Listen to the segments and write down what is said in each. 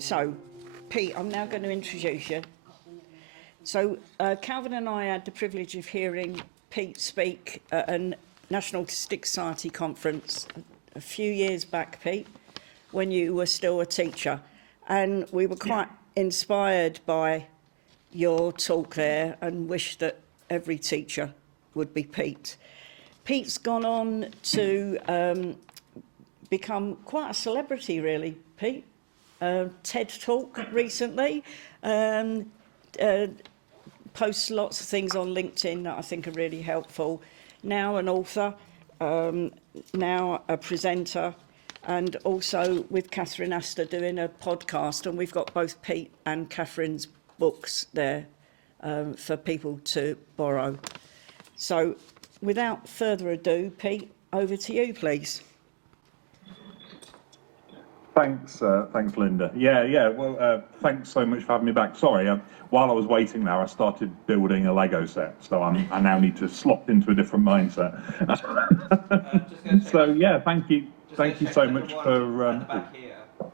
So, Pete, I'm now going to introduce you. So, Calvin and I had the privilege of hearing Pete speak at a National Autistic Society conference a few years back, Pete, when you were still a teacher. And we were quite inspired by your talk there and wish that every teacher would be Pete. Pete's gone on to become quite a celebrity, really, Pete. TED Talk recently, posts lots of things on LinkedIn that I think are really helpful. Now an author, now a presenter, and also with Catherine Astor doing a podcast, and we've got both Pete and Catherine's books there for people to borrow. So without further ado, Pete, over to you, please. Thanks, Linda. Well, thanks so much for having me back. Sorry, while I was waiting there, I started building a Lego set, so I now need to slot into a different mindset. So yeah, thank you so much for.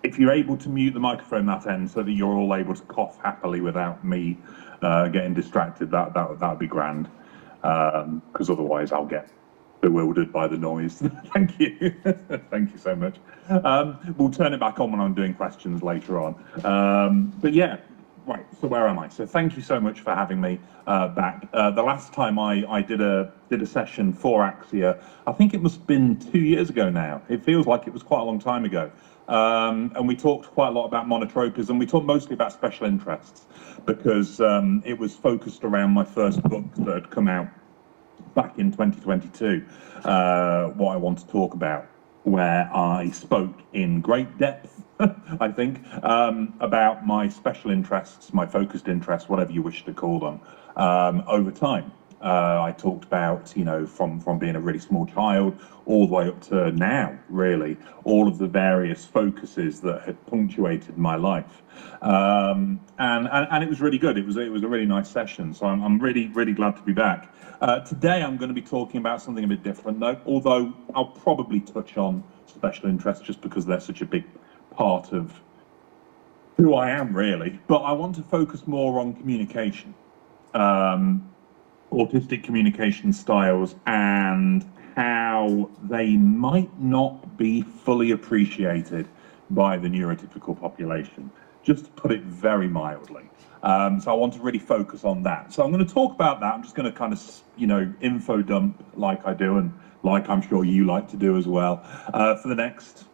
If you're able to mute the microphone that end, so that you're all able to cough happily without me getting distracted, that would be grand. Because otherwise, I'll get bewildered by the noise. Thank you. Thank you so much. We'll turn it back on when I'm doing questions later on. But yeah, right, so where am I? So thank you so much for having me back. The last time I did a session for Axia, I think it must have been 2 years ago now. It feels like it was quite a long time ago. And we talked quite a lot about monotropism. We talked mostly about special interests because it was focused around my first book that had come out back in 2022, what I want to talk about, where I spoke in great depth, I think, about my special interests, my focused interests, whatever you wish to call them, over time. I talked about, from being a really small child all the way up to now, really, all of the various focuses that had punctuated my life. And it was really good. It was a really nice session. So I'm really, really glad to be back. Today I'm going to be talking about something a bit different, though, although I'll probably touch on special interests just because they're such a big part of who I am, really. But I want to focus more on communication, autistic communication styles, and how they might not be fully appreciated by the neurotypical population, just to put it very mildly. So I want to really focus on that. So I'm going to talk about that. I'm just going to kind of, info dump like I do, and like I'm sure you like to do as well, for the next,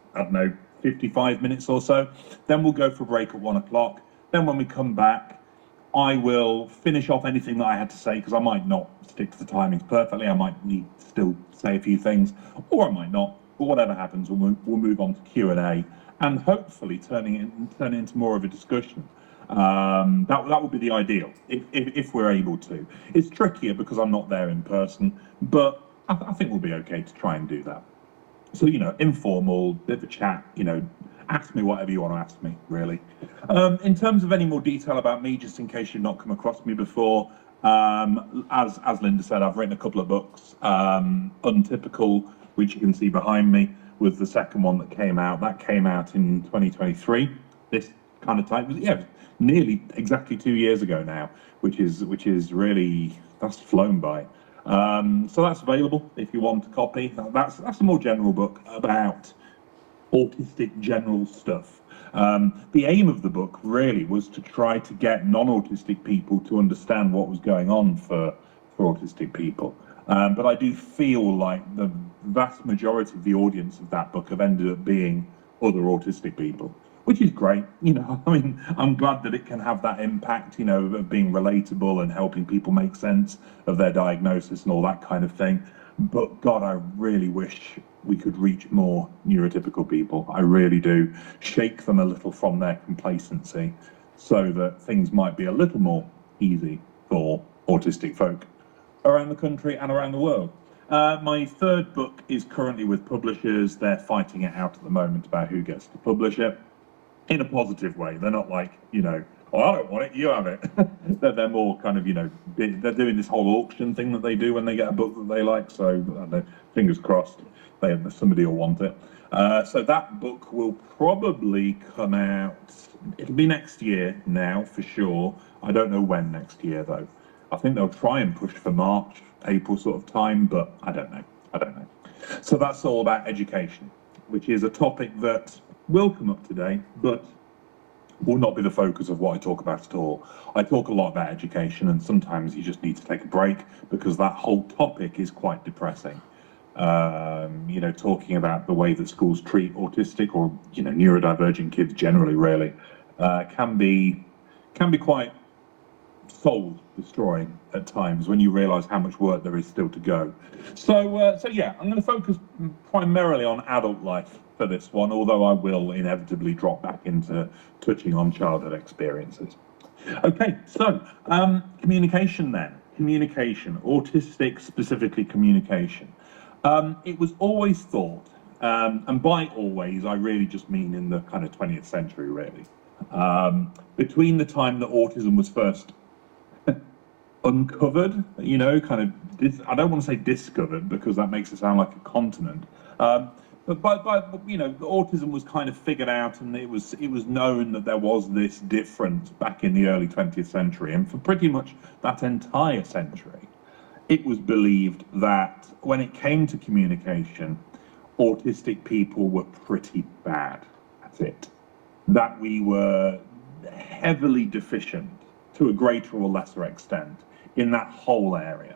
55 minutes or so. Then we'll go for a break at 1 o'clock. Then when we come back, I will finish off anything that I had to say, because I might not stick to the timings perfectly. I might need to still say a few things, or I might not. But whatever happens, we'll move on to Q&A, and hopefully turn it into more of a discussion. That would be the ideal, if we're able to. It's trickier because I'm not there in person, but I think we'll be okay to try and do that. So, informal, bit of a chat, ask me whatever you want to ask me, really. In terms of any more detail about me, just in case you've not come across me before, as Linda said, I've written a couple of books. Untypical, which you can see behind me, was the second one that came out. That came out in 2023. This kind of time, nearly exactly 2 years ago now, which is really, that's flown by. So that's available if you want a copy. That's a more general book about autistic general stuff. The aim of the book really was to try to get non-autistic people to understand what was going on for autistic people. But I do feel like the vast majority of the audience of that book have ended up being other autistic people, which is great. I'm glad that it can have that impact, of being relatable and helping people make sense of their diagnosis and all that kind of thing. But God, I really wish we could reach more neurotypical people. I really do. Shake them a little from their complacency so that things might be a little more easy for autistic folk around the country and around the world. My third book is currently with publishers. They're fighting it out at the moment about who gets to publish it in a positive way. They're not like, oh, I don't want it, you have it. They're more kind of, they're doing this whole auction thing that they do when they get a book that they like. So, I don't know, fingers crossed. Somebody will want it. So that book will probably come out. It'll be next year now for sure. I don't know when next year though. I think they'll try and push for March, April sort of time, but I don't know. I don't know. So that's all about education, which is a topic that will come up today, but will not be the focus of what I talk about at all. I talk a lot about education, and sometimes you just need to take a break because that whole topic is quite depressing. You know, talking about the way that schools treat autistic or, you know, neurodivergent kids generally, really, can be quite soul destroying at times when you realise how much work there is still to go. So yeah, I'm going to focus primarily on adult life for this one, although I will inevitably drop back into touching on childhood experiences. Okay, so communication then. Communication, autistic specifically communication. It was always thought, and by always, I really just mean in the kind of 20th century, really. Between the time that autism was first uncovered, you know, kind of, I don't want to say discovered because that makes it sound like a continent. But by you know, autism was kind of figured out, and it was known that there was this difference back in the early 20th century, and for pretty much that entire century, it was believed that when it came to communication, autistic people were pretty bad at it. That we were heavily deficient to a greater or lesser extent in that whole area.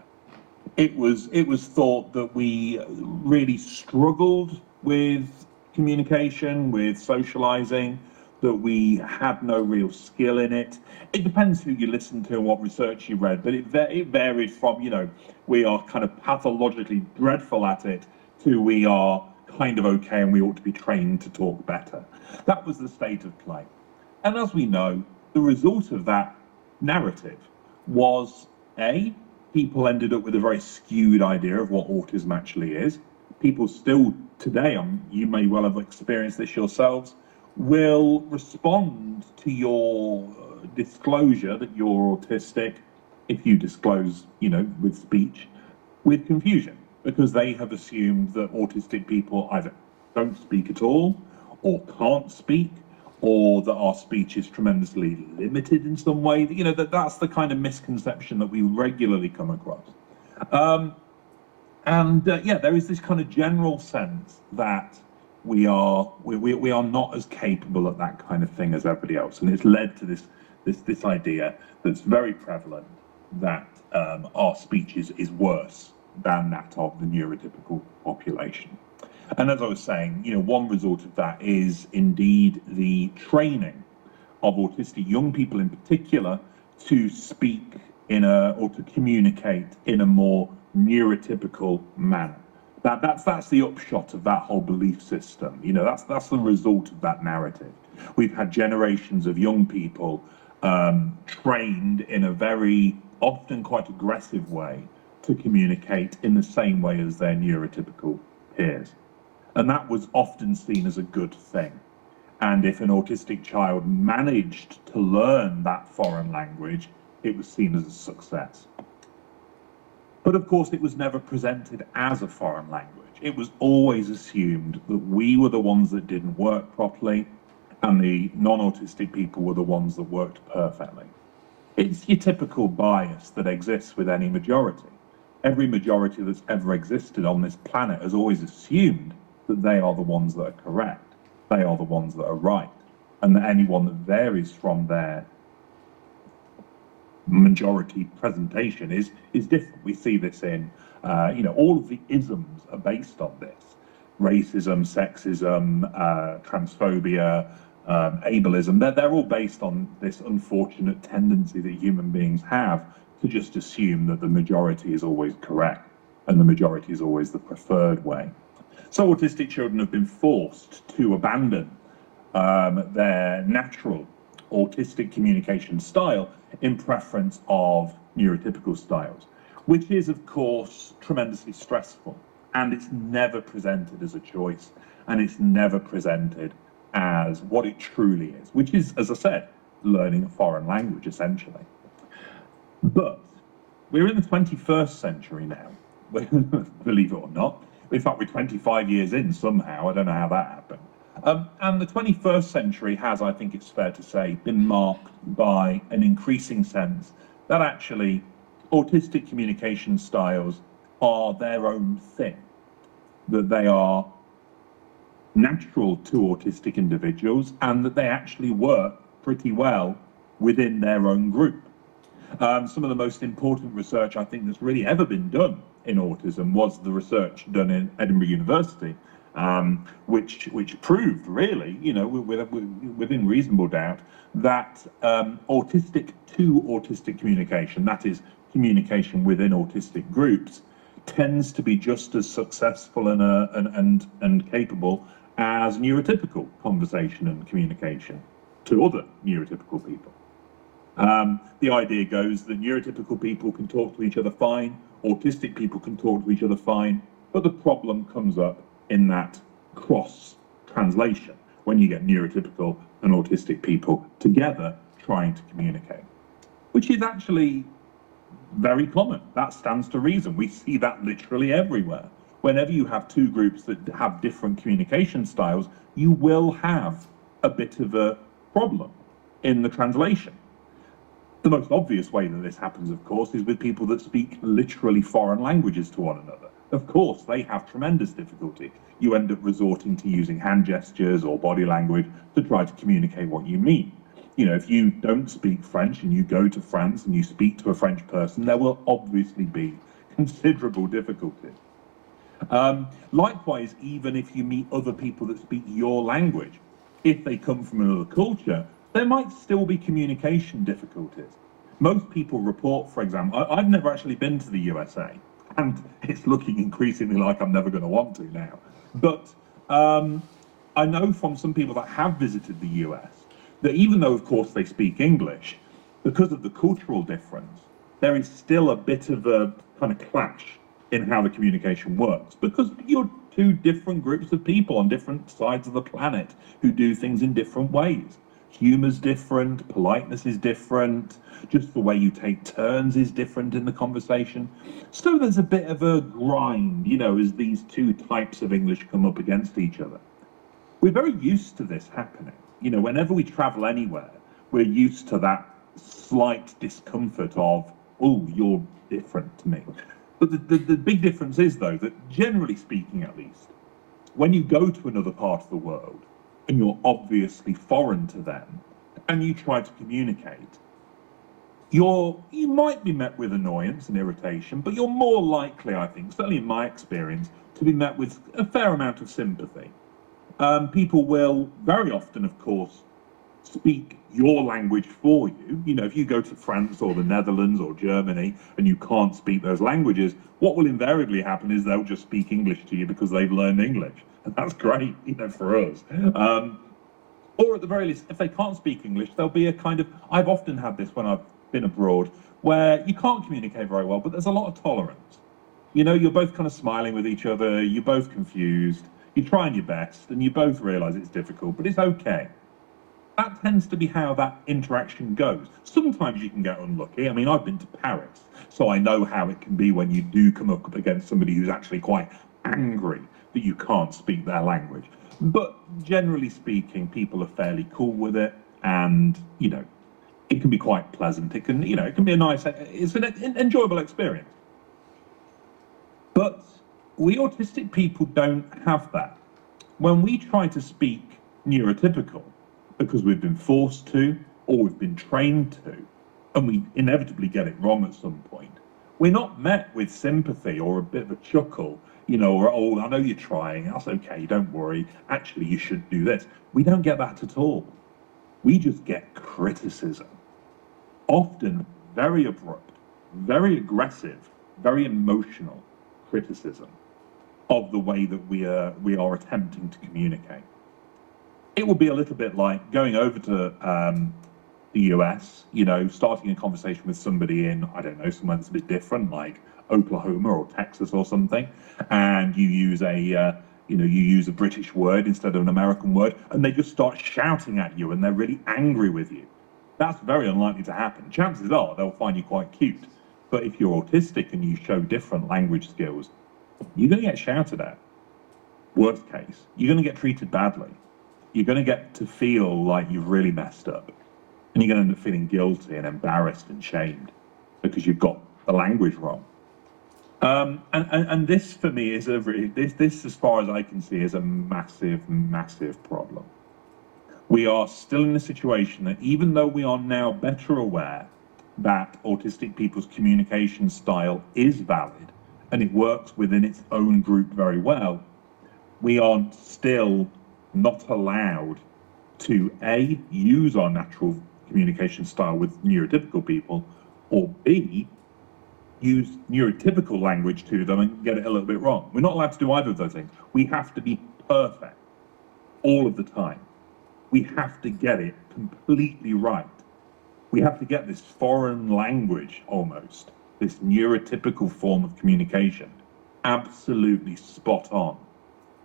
It was thought that we really struggled with communication, with socializing, that we had no real skill in it. It depends who you listen to and what research you read, but it varied from, you know, we are kind of pathologically dreadful at it to we are kind of okay and we ought to be trained to talk better. That was the state of play. And as we know, the result of that narrative was people ended up with a very skewed idea of what autism actually is. People still today, you may well have experienced this yourselves, will respond to your disclosure that you're autistic, if you disclose, you know, with speech, with confusion, because they have assumed that autistic people either don't speak at all, or can't speak, or that our speech is tremendously limited in some way. You know, that's the kind of misconception that we regularly come across. Yeah, there is this kind of general sense that we are not as capable at that kind of thing as everybody else, and it's led to this idea that's very prevalent that our speech is worse than that of the neurotypical population. And as I was saying, you know, one result of that is indeed the training of autistic young people in particular to speak or to communicate in a more neurotypical manner. That's the upshot of that whole belief system. You know, that's the result of that narrative. We've had generations of young people trained in a very often quite aggressive way to communicate in the same way as their neurotypical peers. And that was often seen as a good thing. And if an autistic child managed to learn that foreign language, it was seen as a success. But of course, it was never presented as a foreign language. It was always assumed that we were the ones that didn't work properly, and the non-autistic people were the ones that worked perfectly. It's your typical bias that exists with any majority. Every majority that's ever existed on this planet has always assumed that they are the ones that are correct, they are the ones that are right, and that anyone that varies from their majority presentation is different. We see this in, you know, all of the isms are based on this. Racism, sexism, transphobia, ableism, they're all based on this unfortunate tendency that human beings have to just assume that the majority is always correct and the majority is always the preferred way. So autistic children have been forced to abandon their natural autistic communication style in preference of neurotypical styles, which is, of course, tremendously stressful. And it's never presented as a choice, and it's never presented as what it truly is, which is, as I said, learning a foreign language, essentially. But we're in the 21st century now, believe it or not. In fact, we're 25 years in somehow. I don't know how that happened. And the 21st century has, I think it's fair to say, been marked by an increasing sense that actually autistic communication styles are their own thing, that they are natural to autistic individuals and that they actually work pretty well within their own group. Some of the most important research I think that's really ever been done in autism was the research done in Edinburgh University, which proved really, you know, within reasonable doubt, that autistic to autistic communication, that is communication within autistic groups, tends to be just as successful and capable as neurotypical conversation and communication to other neurotypical people. The idea goes that neurotypical people can talk to each other fine, autistic people can talk to each other fine, but the problem comes up in that cross translation when you get neurotypical and autistic people together trying to communicate, which is actually very common. That stands to reason. We see that literally everywhere. Whenever you have two groups that have different communication styles, you will have a bit of a problem in the translation. The most obvious way that this happens, of course, is with people that speak literally foreign languages to one another. Of course, they have tremendous difficulty. You end up resorting to using hand gestures or body language to try to communicate what you mean. You know, if you don't speak French and you go to France and you speak to a French person, there will obviously be considerable difficulty. Likewise, even if you meet other people that speak your language, if they come from another culture, there might still be communication difficulties. Most people report, for example, I've never actually been to the USA, and it's looking increasingly like I'm never going to want to now. But I know from some people that have visited the US that even though, of course, they speak English, because of the cultural difference, there is still a bit of a kind of clash in how the communication works, because you're two different groups of people on different sides of the planet who do things in different ways. Humor's different, politeness is different, just the way you take turns is different in the conversation. So there's a bit of a grind, you know, as these two types of English come up against each other. We're very used to this happening. You know, whenever we travel anywhere, we're used to that slight discomfort of, oh, you're different to me. But the big difference is, though, that generally speaking, at least, when you go to another part of the world and you're obviously foreign to them and you try to communicate, you might be met with annoyance and irritation, but you're more likely, I think, certainly in my experience, to be met with a fair amount of sympathy. People will very often, of course, speak your language for you. You know, if you go to France or the Netherlands or Germany and you can't speak those languages, what will invariably happen is they'll just speak English to you because they've learned English. And that's great, you know, for us. Or at the very least, if they can't speak English, there'll be a kind of, I've often had this when I've been abroad, where you can't communicate very well, but there's a lot of tolerance. You know, you're both kind of smiling with each other, you're both confused, you're trying your best, and you both realize it's difficult, but it's okay. That tends to be how that interaction goes. Sometimes you can get unlucky. I mean, I've been to Paris, so I know how it can be when you do come up against somebody who's actually quite angry that you can't speak their language. But generally speaking, people are fairly cool with it, and, you know, it can be quite pleasant. It can, you know, it can be a nice, it's an enjoyable experience. But we autistic people don't have that. When we try to speak neurotypical, because we've been forced to, or we've been trained to, and we inevitably get it wrong at some point, we're not met with sympathy or a bit of a chuckle, you know, or, oh, I know you're trying, that's okay, don't worry, actually you should do this. We don't get that at all. We just get criticism, often very abrupt, very aggressive, very emotional criticism of the way that we are attempting to communicate. It would be a little bit like going over to the US, you know, starting a conversation with somebody in, I don't know, somewhere that's a bit different, like Oklahoma or Texas or something, and you use a British word instead of an American word, and they just start shouting at you and they're really angry with you. That's very unlikely to happen. Chances are they'll find you quite cute. But if you're autistic and you show different language skills, you're going to get shouted at. Worst case, you're going to get treated badly. You're going to get to feel like you've really messed up. And you're going to end up feeling guilty and embarrassed and shamed because you've got the language wrong. And this for me is this, as far as I can see, is a massive, massive problem. We are still in a situation that even though we are now better aware that autistic people's communication style is valid and it works within its own group very well, we are still not allowed to A, use our natural communication style with neurotypical people, or B, use neurotypical language to them and get it a little bit wrong. We're not allowed to do either of those things. We have to be perfect all of the time. We have to get it completely right. We have to get this foreign language almost, this neurotypical form of communication, absolutely spot on,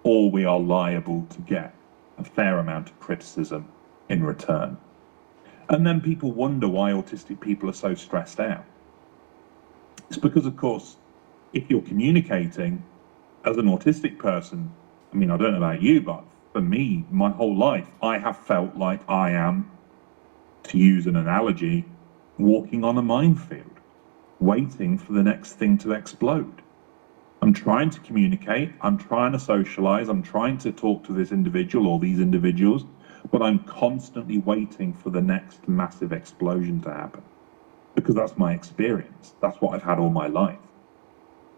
or we are liable to get a fair amount of criticism in return. And then people wonder why autistic people are so stressed out. It's because, of course, if you're communicating as an autistic person, I mean, I don't know about you, but for me, my whole life, I have felt like I am, to use an analogy, walking on a minefield, waiting for the next thing to explode. I'm trying to communicate, I'm trying to socialize, I'm trying to talk to this individual or these individuals, but I'm constantly waiting for the next massive explosion to happen. Because that's my experience. That's what I've had all my life.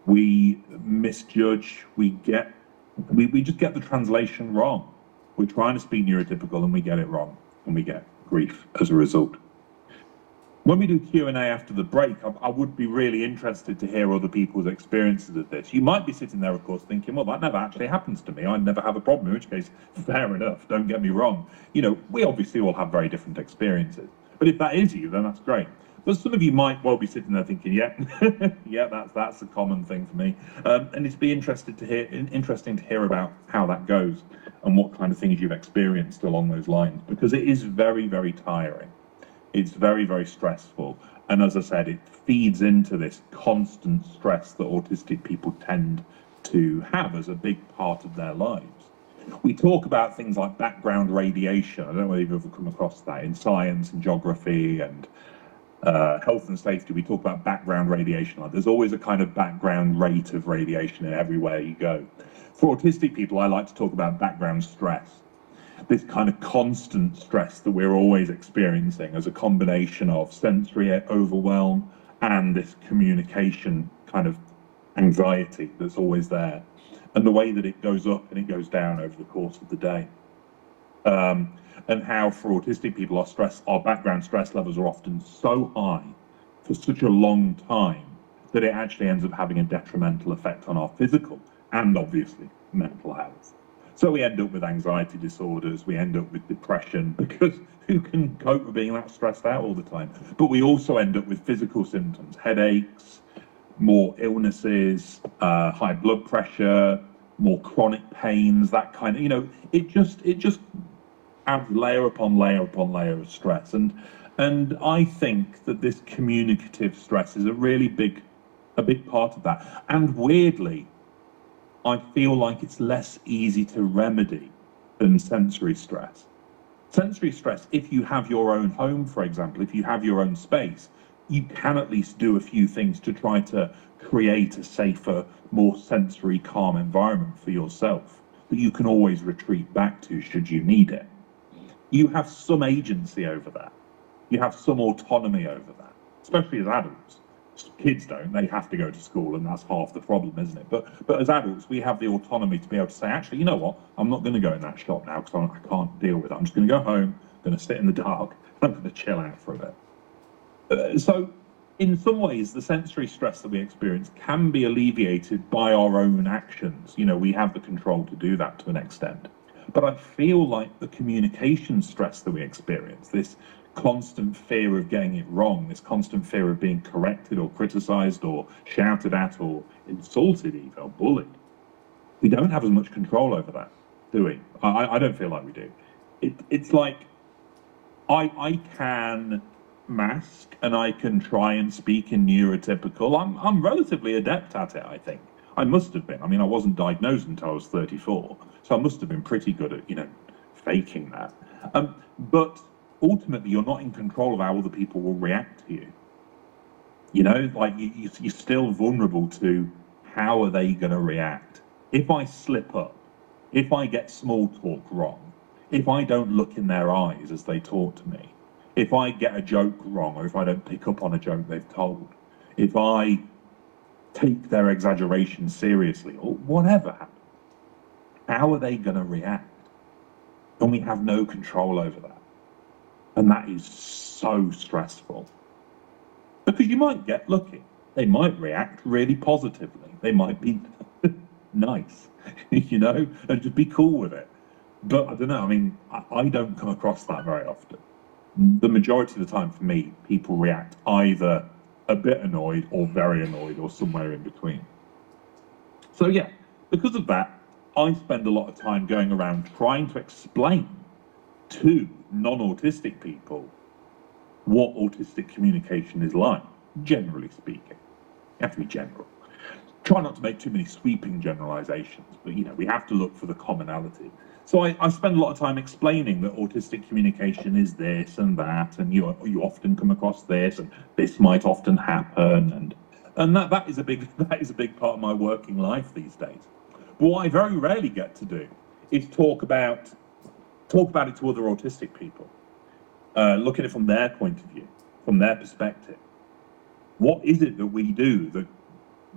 We misjudge, we just get the translation wrong. We're trying to speak neurotypical and we get it wrong, and we get grief as a result. When we do Q&A after the break, I would be really interested to hear other people's experiences of this. You might be sitting there, of course, thinking, well, that never actually happens to me. I never have a problem, in which case, fair enough, don't get me wrong. You know, we obviously all have very different experiences. But if that is you, then that's great. But some of you might well be sitting there thinking, yeah, yeah, that's a common thing for me. And it's interesting to hear about how that goes and what kind of things you've experienced along those lines, because it is very, very tiring. It's very, very stressful. And as I said, it feeds into this constant stress that autistic people tend to have as a big part of their lives. We talk about things like background radiation. I don't know whether you've ever come across that in science and geography and health and safety. We talk about background radiation. Like there's always a kind of background rate of radiation in everywhere you go. For autistic people, I like to talk about background stress. This kind of constant stress that we're always experiencing as a combination of sensory overwhelm and this communication kind of anxiety that's always there, and the way that it goes up and it goes down over the course of the day. And how for autistic people, our background stress levels are often so high for such a long time that it actually ends up having a detrimental effect on our physical and obviously mental health. So we end up with anxiety disorders, we end up with depression, because who can cope with being that stressed out all the time? But we also end up with physical symptoms, headaches, more illnesses, high blood pressure, more chronic pains, that kind of, you know, it just adds layer upon layer upon layer of stress. And I think that this communicative stress is a big part of that. And weirdly, I feel like it's less easy to remedy than sensory stress. Sensory stress, if you have your own home, for example, if you have your own space, you can at least do a few things to try to create a safer, more sensory calm environment for yourself that you can always retreat back to should you need it. You have some agency over that. You have some autonomy over that, especially as adults. Kids don't, they have to go to school, and that's half the problem, isn't it? But as adults, we have the autonomy to be able to say, actually, you know what, I'm not going to go in that shop now because I can't deal with it. I'm just going to go home, I'm going to sit in the dark, I'm going to chill out for a bit. So in some ways, the sensory stress that we experience can be alleviated by our own actions. You know, we have the control to do that to an extent. But I feel like the communication stress that we experience, this constant fear of getting it wrong, this constant fear of being corrected or criticized or shouted at or insulted even or bullied, we don't have as much control over that, do we? I don't feel like we do. It's like I can mask and I can try and speak in neurotypical. I'm relatively adept at it, I think. I must have been. I mean, I wasn't diagnosed until I was 34, so I must have been pretty good at, faking that. But ultimately, you're not in control of how other people will react to you. Like you're still vulnerable to how are they going to react. If I slip up, if I get small talk wrong, if I don't look in their eyes as they talk to me, if I get a joke wrong, or if I don't pick up on a joke they've told, if I take their exaggeration seriously, or whatever happens, how are they going to react? And we have no control over that. And that is so stressful. Because you might get lucky. They might react really positively. They might be nice, and just be cool with it. But I don't know, I mean, I don't come across that very often. The majority of the time for me, people react either a bit annoyed or very annoyed or somewhere in between. So yeah, because of that, I spend a lot of time going around trying to explain to non-autistic people what autistic communication is like, generally speaking. You have to be general. Try not to make too many sweeping generalizations, but we have to look for the commonality. So I spend a lot of time explaining that autistic communication is this and that, and you often come across this, and this might often happen, and that is a big part of my working life these days. But what I very rarely get to do is talk about it to other autistic people, look at it from their point of view, from their perspective. What is it that we do that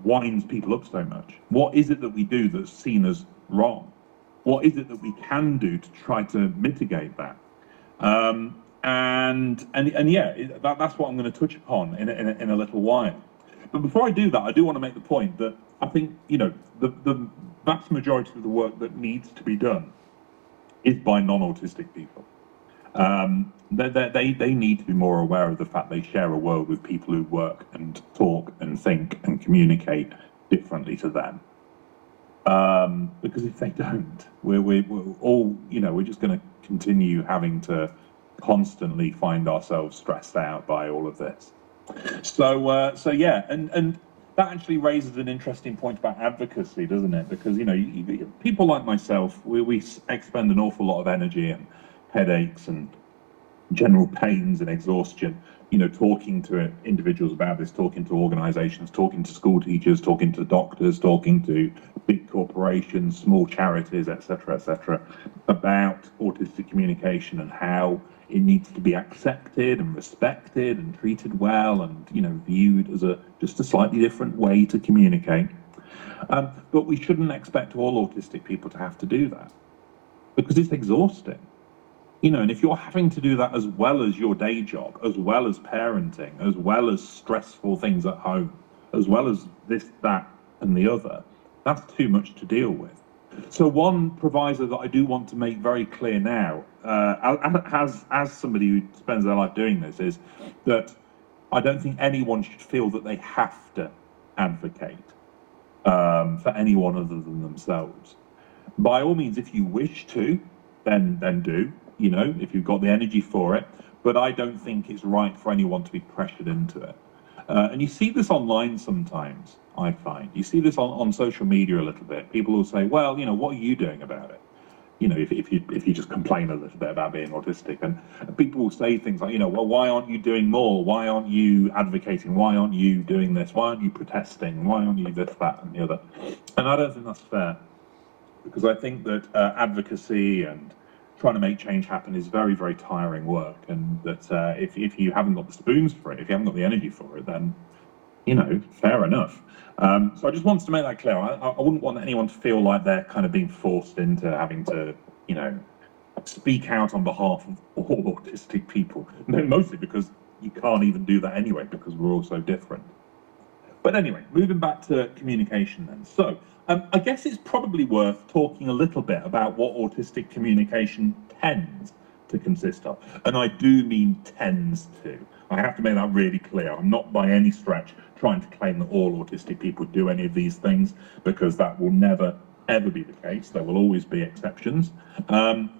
winds people up so much? What is it that we do that's seen as wrong? What is it that we can do to try to mitigate that? That's what I'm going to touch upon in a little while. But before I do that, I do want to make the point that I think the vast majority of the work that needs to be done is by non-autistic people. They need to be more aware of the fact they share a world with people who work and talk and think and communicate differently to them. Because if they don't, we're all, we're just going to continue having to constantly find ourselves stressed out by all of this. So yeah, and that actually raises an interesting point about advocacy, doesn't it? Because people like myself, we expend an awful lot of energy and headaches and general pains and exhaustion, talking to individuals about this, talking to organizations, talking to school teachers, talking to doctors, talking to big corporations, small charities, etc., about autistic communication and how it needs to be accepted and respected and treated well and, viewed as just a slightly different way to communicate. But we shouldn't expect all autistic people to have to do that, because it's exhausting. And if you're having to do that as well as your day job, as well as parenting, as well as stressful things at home, as well as this, that, and the other, that's too much to deal with. So one proviso that I do want to make very clear now, as somebody who spends their life doing this, is that I don't think anyone should feel that they have to advocate for anyone other than themselves. By all means, if you wish to, then do. If you've got the energy for it, but I don't think it's right for anyone to be pressured into it. And you see this online sometimes, I find. You see this on social media a little bit. People will say, well, what are you doing about it? If you just complain a little bit about being autistic, and people will say things like, well, why aren't you doing more? Why aren't you advocating? Why aren't you doing this? Why aren't you protesting? Why aren't you this, that, and the other? And I don't think that's fair, because I think that advocacy and trying to make change happen is very, very tiring work, and that if you haven't got the spoons for it, if you haven't got the energy for it, then fair enough. So I just wanted to make that clear. I wouldn't want anyone to feel like they're kind of being forced into having to speak out on behalf of all autistic people, mostly because you can't even do that anyway, because we're all so different. But anyway, moving back to communication then. So I guess it's probably worth talking a little bit about what autistic communication tends to consist of. And I do mean tends to. I have to make that really clear. I'm not by any stretch trying to claim that all autistic people do any of these things, because that will never, ever be the case. There will always be exceptions, often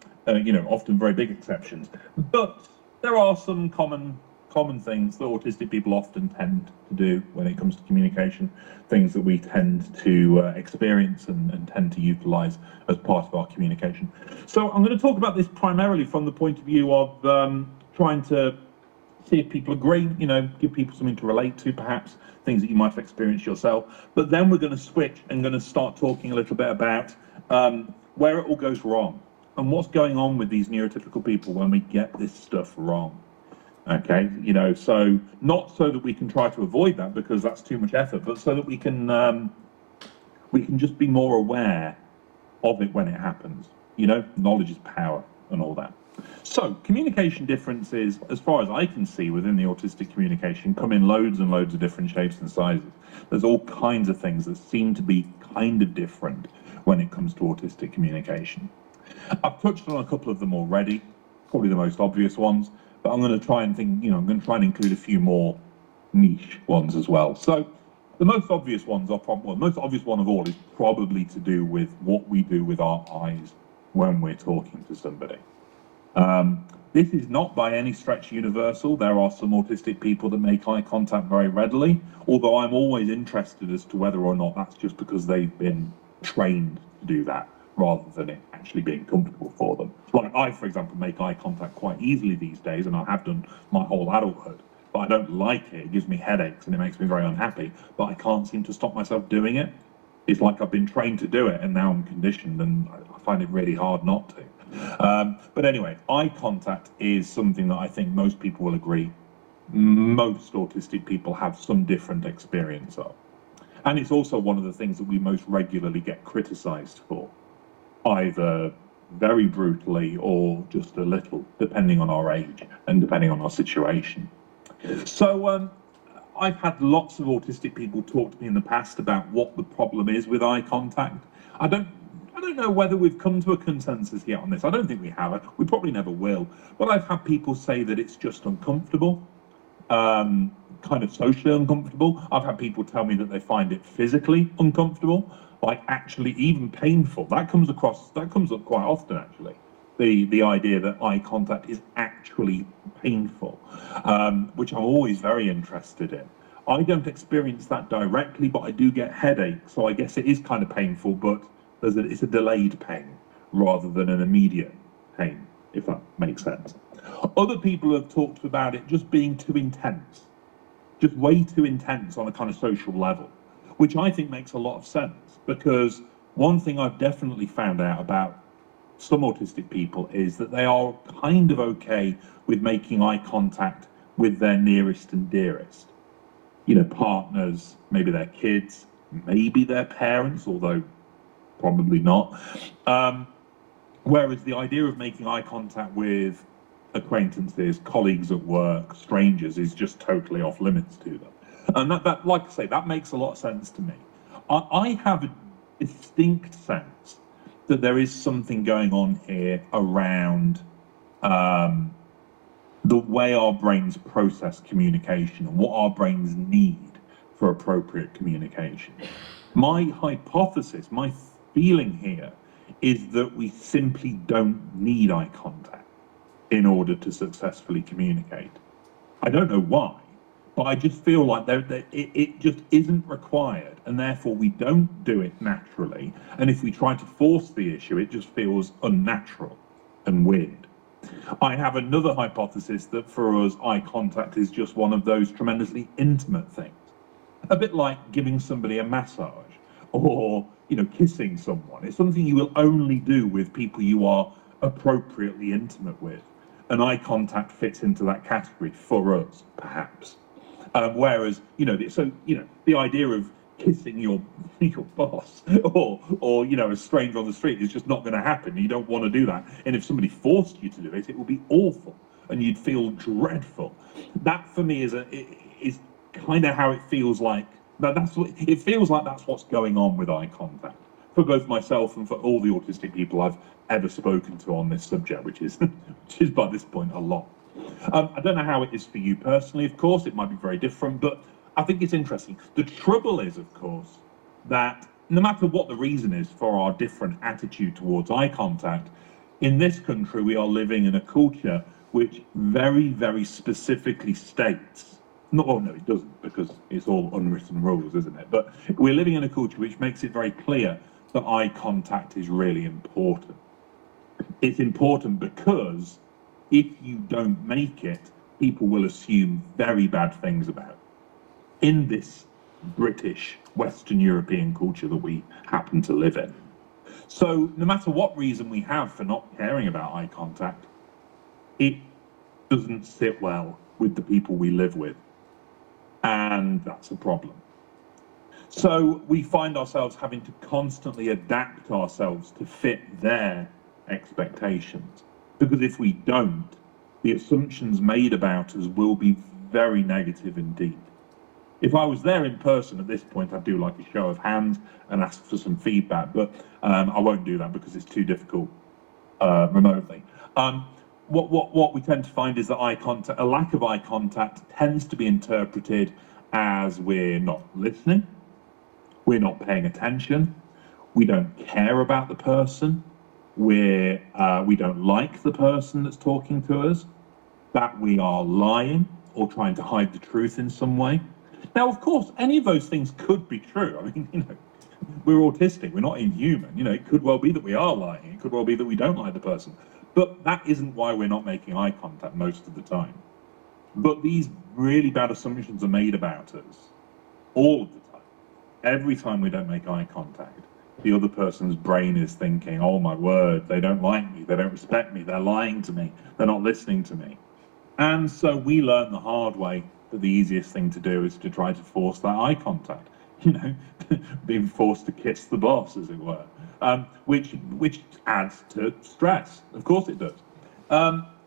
very big exceptions. But there are some common common things that autistic people often tend to do when it comes to communication, things that we tend to experience and tend to utilize as part of our communication. So I'm going to talk about this primarily from the point of view of trying to see if people agree, you know, give people something to relate to, perhaps things that you might have experienced yourself. But then we're going to switch and going to start talking a little bit about where it all goes wrong and what's going on with these neurotypical people when we get this stuff wrong. Okay, you know, so not so that we can try to avoid that because that's too much effort, but so that we can just be more aware of it when it happens. You know, knowledge is power and all that. So communication differences, as far as I can see within the autistic communication, come in loads and loads of different shapes and sizes. There's all kinds of things that seem to be kind of different when it comes to autistic communication. I've touched on a couple of them already, probably the most obvious ones, but I'm going to try and think, you know, I'm going to try and include a few more niche ones as well. So the most obvious ones are probably, well, the most obvious one of all is probably to do with what we do with our eyes when we're talking to somebody. This is not by any stretch universal. There are some autistic people that make eye contact very readily, although I'm always interested as to whether or not that's just because they've been trained to do that rather than it actually being comfortable for them. Like I, for example, make eye contact quite easily these days, and I have done my whole adulthood, but I don't like it. It gives me headaches and it makes me very unhappy, but I can't seem to stop myself doing it. It's like I've been trained to do it and now I'm conditioned and I find it really hard not to. But anyway, eye contact is something that I think most people will agree most autistic people have some different experience of. And it's also one of the things that we most regularly get criticized for, either very brutally or just a little, depending on our age and depending on our situation. So I've had lots of autistic people talk to me in the past about what the problem is with eye contact. I don't know whether we've come to a consensus yet on this. I don't think we have. We probably never will. But I've had people say that it's just uncomfortable, kind of socially uncomfortable. I've had people tell me that they find it physically uncomfortable, like actually even painful. That comes up quite often, actually. The idea that eye contact is actually painful, which I'm always very interested in. I don't experience that directly, but I do get headaches, so I guess it is kind of painful, but it's a delayed pain rather than an immediate pain, if that makes sense. Other people have talked about it just being too intense, just way too intense on a kind of social level, which I think makes a lot of sense, because one thing I've definitely found out about some autistic people is that they are kind of okay with making eye contact with their nearest and dearest. You know, partners, maybe their kids, maybe their parents, although probably not. Whereas the idea of making eye contact with acquaintances, colleagues at work, strangers is just totally off limits to them. And that, like I say, that makes a lot of sense to me. I have a distinct sense that there is something going on here around the way our brains process communication and what our brains need for appropriate communication. My hypothesis, my feeling here, is that we simply don't need eye contact in order to successfully communicate. I don't know why, but I just feel like it just isn't required, and therefore we don't do it naturally. And if we try to force the issue, it just feels unnatural and weird. I have another hypothesis that for us, eye contact is just one of those tremendously intimate things. A bit like giving somebody a massage or, you know, kissing someone. It's something you will only do with people you are appropriately intimate with. And eye contact fits into that category for us, perhaps. Whereas, the idea of kissing your boss or a stranger on the street is just not going to happen. You don't want to do that. And if somebody forced you to do it, it would be awful and you'd feel dreadful. That for me is kind of how it feels like. It feels like that's what's going on with eye contact for both myself and for all the autistic people I've ever spoken to on this subject, which is by this point a lot. I don't know how it is for you personally, of course, it might be very different, but I think it's interesting. The trouble is, of course, that no matter what the reason is for our different attitude towards eye contact, in this country we are living in a culture which very, very specifically states, not, well, no, it doesn't, because it's all unwritten rules, isn't it? But we're living in a culture which makes it very clear that eye contact is really important. It's important because if you don't make it, people will assume very bad things about it. In this British, Western European culture that we happen to live in. So no matter what reason we have for not caring about eye contact, it doesn't sit well with the people we live with. And that's a problem. So we find ourselves having to constantly adapt ourselves to fit their expectations. Because if we don't, the assumptions made about us will be very negative indeed. If I was there in person at this point, I'd do like a show of hands and ask for some feedback, but I won't do that because it's too difficult remotely. What we tend to find is that a lack of eye contact tends to be interpreted as we're not listening, we're not paying attention, we don't care about the person, we don't like the person that's talking to us, that we are lying or trying to hide the truth in some way. Now, of course, any of those things could be true. I mean, we're autistic, we're not inhuman. It could well be that we are lying. It could well be that we don't like the person. But that isn't why we're not making eye contact most of the time. But these really bad assumptions are made about us all of the time. Every time we don't make eye contact, the other person's brain is thinking, oh my word, they don't like me, they don't respect me, they're lying to me, they're not listening to me. And so we learn the hard way that the easiest thing to do is to try to force that eye contact, being forced to kiss the boss, as it were, which adds to stress. Of course it does.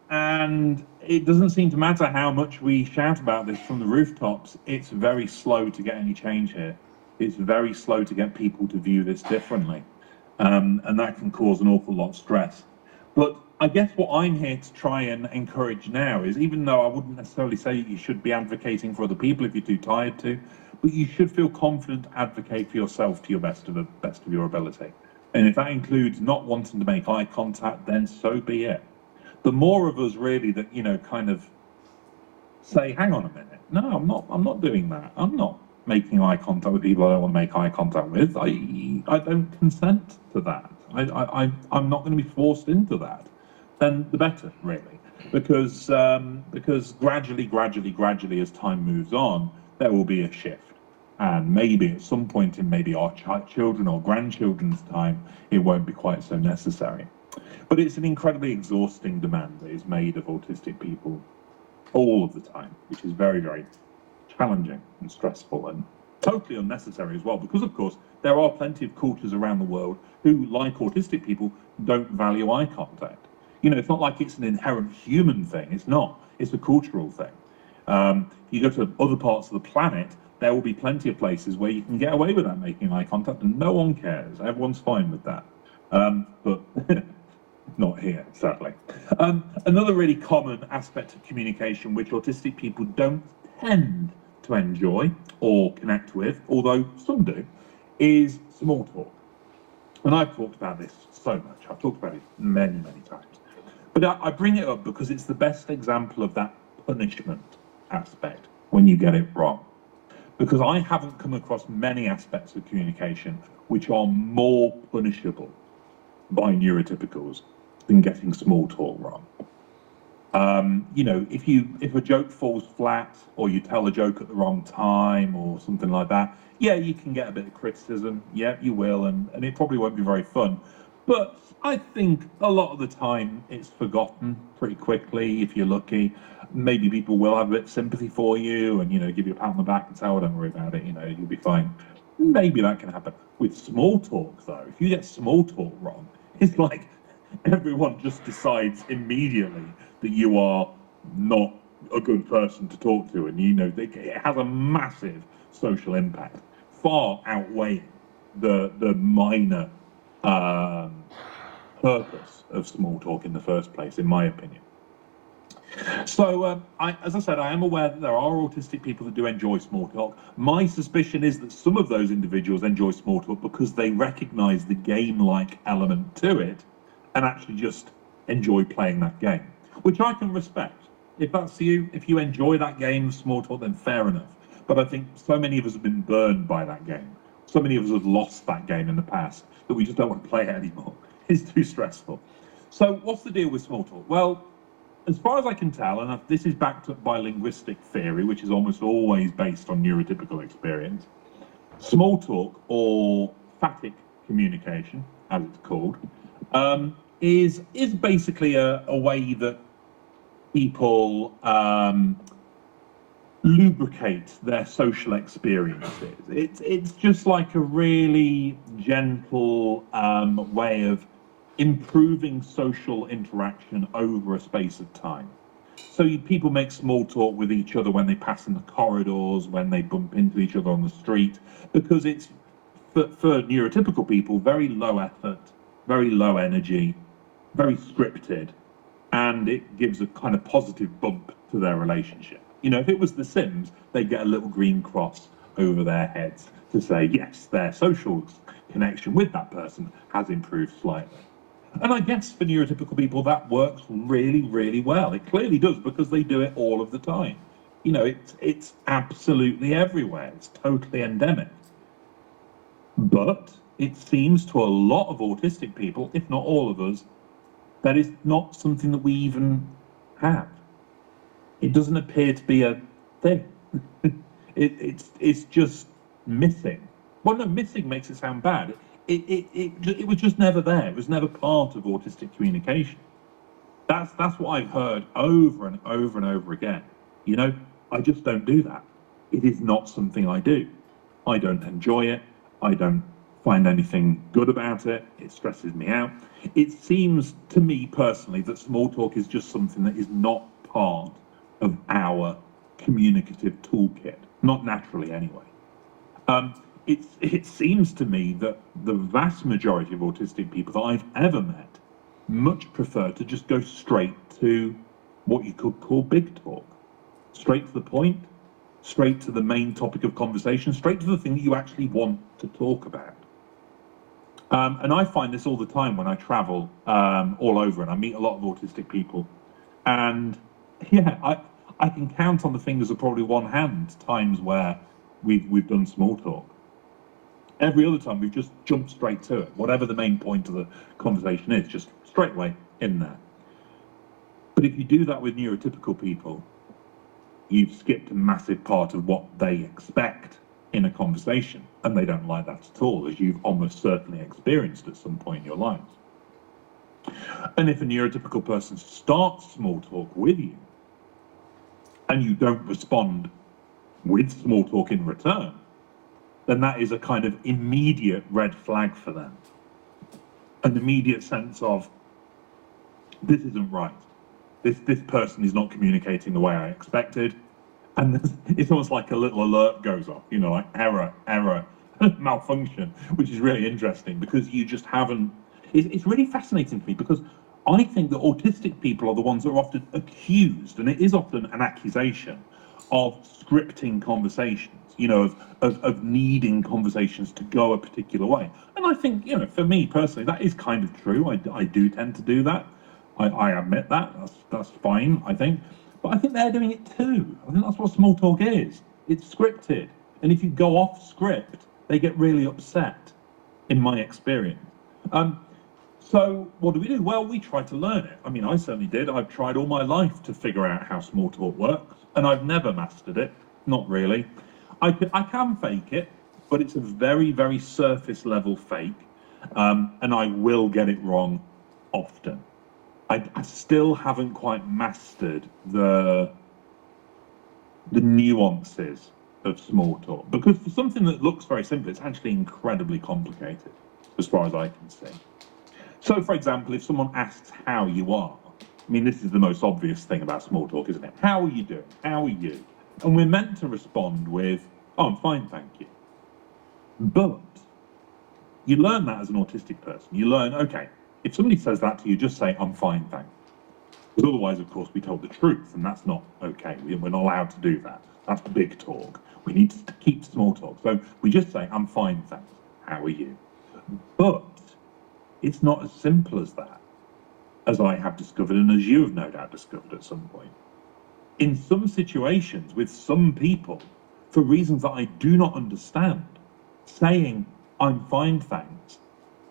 And it doesn't seem to matter how much we shout about this from the rooftops, it's very slow to get any change here. It's very slow to get people to view this differently. And that can cause an awful lot of stress. But I guess what I'm here to try and encourage now is, even though I wouldn't necessarily say you should be advocating for other people if you're too tired to, but you should feel confident to advocate for yourself to your best of your ability. And if that includes not wanting to make eye contact, then so be it. The more of us really that, kind of say, hang on a minute, no, I'm not doing that. I'm not making eye contact with people I don't want to make eye contact with. I don't consent to that. I'm not going to be forced into that. Then the better, really, because gradually, as time moves on, there will be a shift, and maybe at some point in maybe our children or grandchildren's time, it won't be quite so necessary. But it's an incredibly exhausting demand that is made of autistic people all of the time, which is very, very challenging and stressful and totally unnecessary as well, because of course there are plenty of cultures around the world who, like autistic people, don't value eye contact. It's not like it's an inherent human thing. It's not. It's a cultural thing. You go to other parts of the planet, there will be plenty of places where you can get away without making eye contact and no one cares. Everyone's fine with that. But not here, sadly. Another really common aspect of communication which autistic people don't tend to enjoy or connect with, although some do, is small talk. And I've talked about this so much. I've talked about it many, many times. But I bring it up because it's the best example of that punishment aspect when you get it wrong. Because I haven't come across many aspects of communication which are more punishable by neurotypicals than getting small talk wrong. If a joke falls flat or you tell a joke at the wrong time or something like that, yeah, you can get a bit of criticism. Yeah, you will, and it probably won't be very fun. But I think a lot of the time it's forgotten pretty quickly if you're lucky. Maybe people will have a bit of sympathy for you and, give you a pat on the back and say, oh, don't worry about it, you'll be fine. Maybe that can happen. With small talk, though, if you get small talk wrong, it's like everyone just decides immediately that you are not a good person to talk to, and it has a massive social impact, far outweighing the minor purpose of small talk in the first place, in my opinion. So, as I said, I am aware that there are autistic people that do enjoy small talk. My suspicion is that some of those individuals enjoy small talk because they recognise the game-like element to it and actually just enjoy playing that game. which I can respect. If that's you, if you enjoy that game of small talk, then fair enough. But I think so many of us have been burned by that game. So many of us have lost that game in the past that we just don't want to play it anymore. It's too stressful. So what's the deal with small talk? Well, as far as I can tell, and this is backed up by linguistic theory, which is almost always based on neurotypical experience, small talk, or phatic communication, as it's called, is basically a way that people lubricate their social experiences. It's just like a really gentle way of improving social interaction over a space of time. So people make small talk with each other when they pass in the corridors, when they bump into each other on the street, because it's, for neurotypical people, very low effort, very low energy, very scripted, and it gives a kind of positive bump to their relationship. You know, if it was The Sims, they'd get a little green cross over their heads to say, yes, their social connection with that person has improved slightly. And I guess for neurotypical people, that works really, really well. It clearly does, because they do it all of the time. You know, it's absolutely everywhere. It's totally endemic. But it seems to a lot of autistic people, if not all of us, that is not something that we even have. It doesn't appear to be a thing. It's just missing. Well, no, missing makes it sound bad. It was just never there. It was never part of autistic communication. That's what I've heard over and over and over again. You know, I just don't do that. It is not something I do. I don't enjoy it. I don't find anything good about it. It stresses me out. It seems to me personally that small talk is just something that is not part of our communicative toolkit, not naturally anyway. It seems to me that the vast majority of autistic people that I've ever met much prefer to just go straight to what you could call big talk, straight to the point, straight to the main topic of conversation, straight to the thing that you actually want to talk about. And I find this all the time when I travel all over, and I meet a lot of autistic people. And yeah, I can count on the fingers of probably one hand times where we've done small talk. Every other time we've just jumped straight to it, whatever the main point of the conversation is, just straight away in there. But if you do that with neurotypical people, you've skipped a massive part of what they expect in a conversation, and they don't like that at all, as you've almost certainly experienced at some point in your lives. And if a neurotypical person starts small talk with you, and you don't respond with small talk in return, then that is a kind of immediate red flag for them. An immediate sense of, this isn't right. This person is not communicating the way I expected. And it's almost like a little alert goes off, you know, like error, malfunction, which is really interesting, because you just haven't. It's really fascinating to me, because I think that autistic people are the ones that are often accused, and it is often an accusation, of scripting conversations, you know, of needing conversations to go a particular way. And I think, you know, for me personally, that is kind of true. I do tend to do that. I admit that. That's fine, I think. But I think they're doing it too. I think that's what small talk is. It's scripted. And if you go off script, they get really upset, in my experience. So what do? Well, we try to learn it. I mean, I certainly did. I've tried all my life to figure out how small talk works, and I've never mastered it. Not really. I can fake it, but it's a very, very surface level fake, and I will get it wrong often. I still haven't quite mastered the nuances of small talk, because for something that looks very simple, it's actually incredibly complicated, as far as I can see. So, for example, if someone asks how you are, I mean, this is the most obvious thing about small talk, isn't it? How are you doing? How are you? And we're meant to respond with, oh, I'm fine, thank you. But you learn that as an autistic person. You learn, okay, if somebody says that to you, just say, I'm fine, thanks. Because otherwise, of course, we told the truth, and that's not okay. We're not allowed to do that. That's big talk. We need to keep small talk. So we just say, I'm fine, thanks. How are you? But it's not as simple as that. as I have discovered and as you have no doubt discovered at some point. In some situations with some people, for reasons that I do not understand, saying I'm fine, thanks,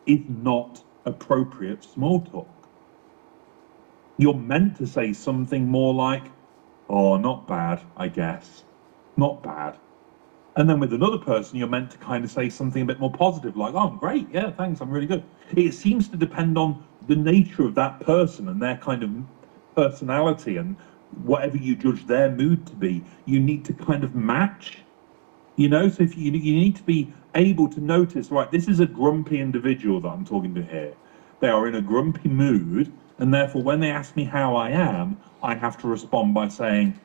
is not appropriate small talk. You're meant to say something more like, oh, not bad, I guess. Not bad. And then with another person, you're meant to kind of say something a bit more positive, like, oh, great, yeah, thanks, I'm really good. It seems to depend on the nature of that person and their kind of personality, and whatever you judge their mood to be, you need to kind of match. So if you need to be able to notice, right, this is a grumpy individual that I'm talking to here. They are in a grumpy mood, and therefore when they ask me how I am, I have to respond by saying,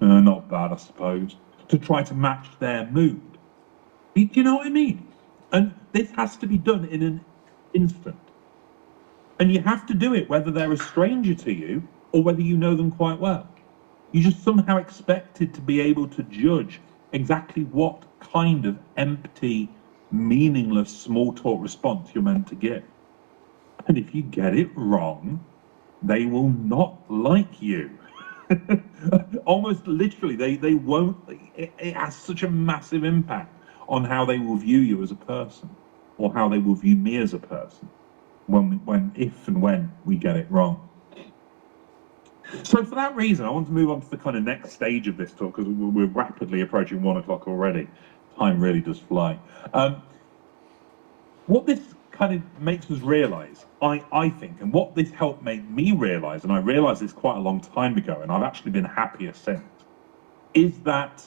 not bad, I suppose, to try to match their mood. Do you know what I mean? And this has to be done in an instant. And you have to do it whether they're a stranger to you or whether you know them quite well. You just somehow expected to be able to judge exactly what kind of empty, meaningless small talk response you're meant to give. And if you get it wrong, they will not like you. Almost literally, they won't. It has such a massive impact on how they will view you as a person, or how they will view me as a person, if and when we get it wrong. So for that reason, I want to move on to the kind of next stage of this talk, because we're rapidly approaching 1 o'clock already. Time really does fly. What this kind of makes us realise, I think, and what this helped make me realise, and I realised this quite a long time ago, and I've actually been happier since, is that,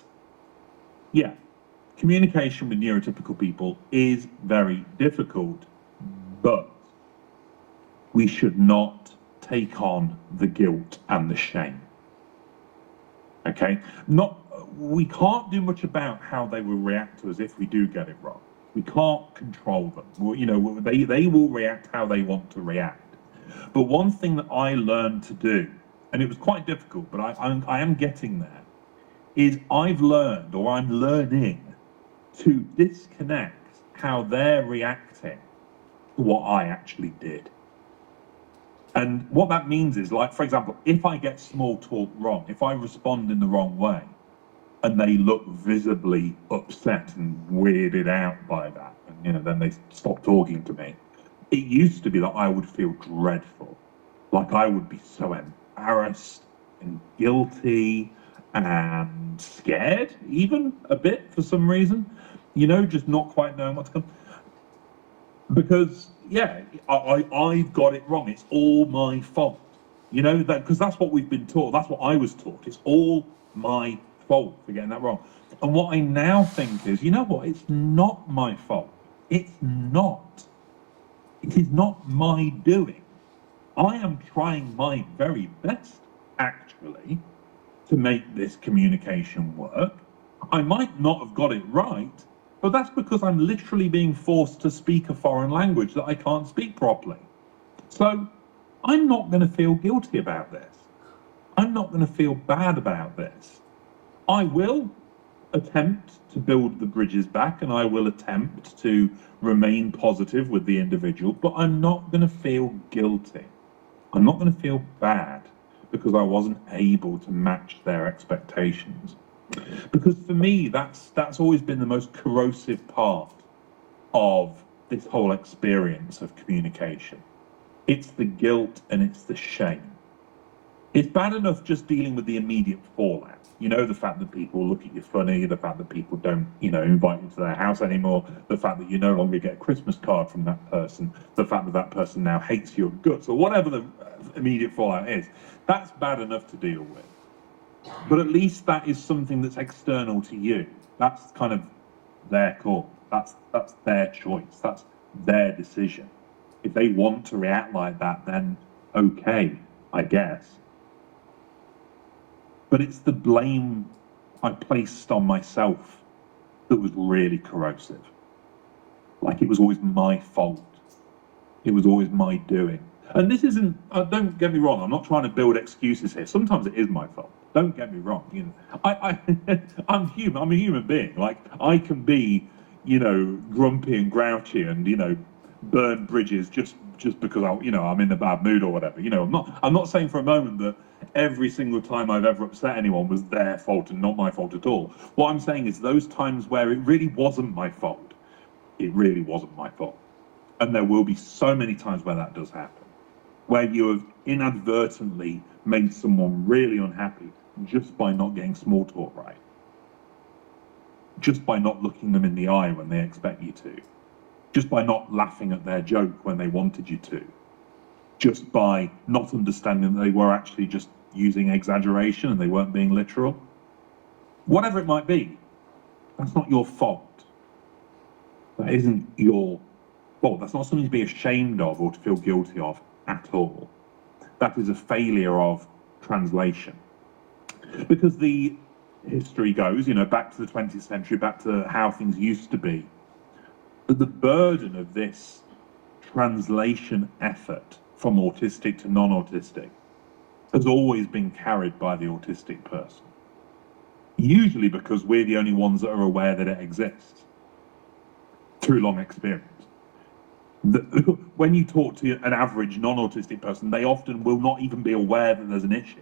yeah, communication with neurotypical people is very difficult, but we should not take on the guilt and the shame. Okay? We can't do much about how they will react to us if we do get it wrong. We can't control them. They will react how they want to react. But one thing that I learned to do, and it was quite difficult, but I am getting there, is I've learned, or I'm learning, to disconnect how they're reacting to what I actually did. And what that means is, like, for example, if I get small talk wrong, if I respond in the wrong way, and they look visibly upset and weirded out by that, and then they stop talking to me, it used to be that I would feel dreadful. Like I would be so embarrassed and guilty and scared, even a bit for some reason, just not quite knowing what to come. Because, yeah, I've got it wrong. It's all my fault. Because that's what we've been taught. That's what I was taught. It's all my fault for getting that wrong. And what I now think is, you know what? It's not my fault. It's not. It is not my doing. I am trying my very best, actually, to make this communication work. I might not have got it right, but that's because I'm literally being forced to speak a foreign language that I can't speak properly. So I'm not going to feel guilty about this. I'm not going to feel bad about this. I will attempt to build the bridges back, and I will attempt to remain positive with the individual, but I'm not going to feel guilty. I'm not going to feel bad because I wasn't able to match their expectations. Because for me, that's always been the most corrosive part of this whole experience of communication. It's the guilt and it's the shame. It's bad enough just dealing with the immediate fallout. The fact that people look at you funny, the fact that people don't, invite you to their house anymore, the fact that you no longer get a Christmas card from that person, the fact that that person now hates your guts, or whatever the immediate fallout is. That's bad enough to deal with. But at least that is something that's external to you. That's kind of their call. That's their choice. That's their decision. If they want to react like that, then okay, I guess. But it's the blame I placed on myself that was really corrosive. Like it was always my fault. It was always my doing. And this isn't, don't get me wrong, I'm not trying to build excuses here. Sometimes it is my fault. Don't get me wrong. I'm human. I'm a human being. Like I can be, grumpy and grouchy and, burn bridges just because I'm in a bad mood or whatever. I'm not saying for a moment that every single time I've ever upset anyone was their fault and not my fault at all. What I'm saying is those times where it really wasn't my fault, it really wasn't my fault. And there will be so many times where that does happen, where you have inadvertently made someone really unhappy just by not getting small talk right, just by not looking them in the eye when they expect you to, just by not laughing at their joke when they wanted you to, just by not understanding that they were actually just using exaggeration and they weren't being literal. Whatever it might be, that's not your fault. That isn't your fault. That's not something to be ashamed of or to feel guilty of at all. That is a failure of translation. Because the history goes, back to the 20th century, back to how things used to be, that the burden of this translation effort from autistic to non-autistic has always been carried by the autistic person. Usually because we're the only ones that are aware that it exists through long experience. When you talk to an average non-autistic person, they often will not even be aware that there's an issue.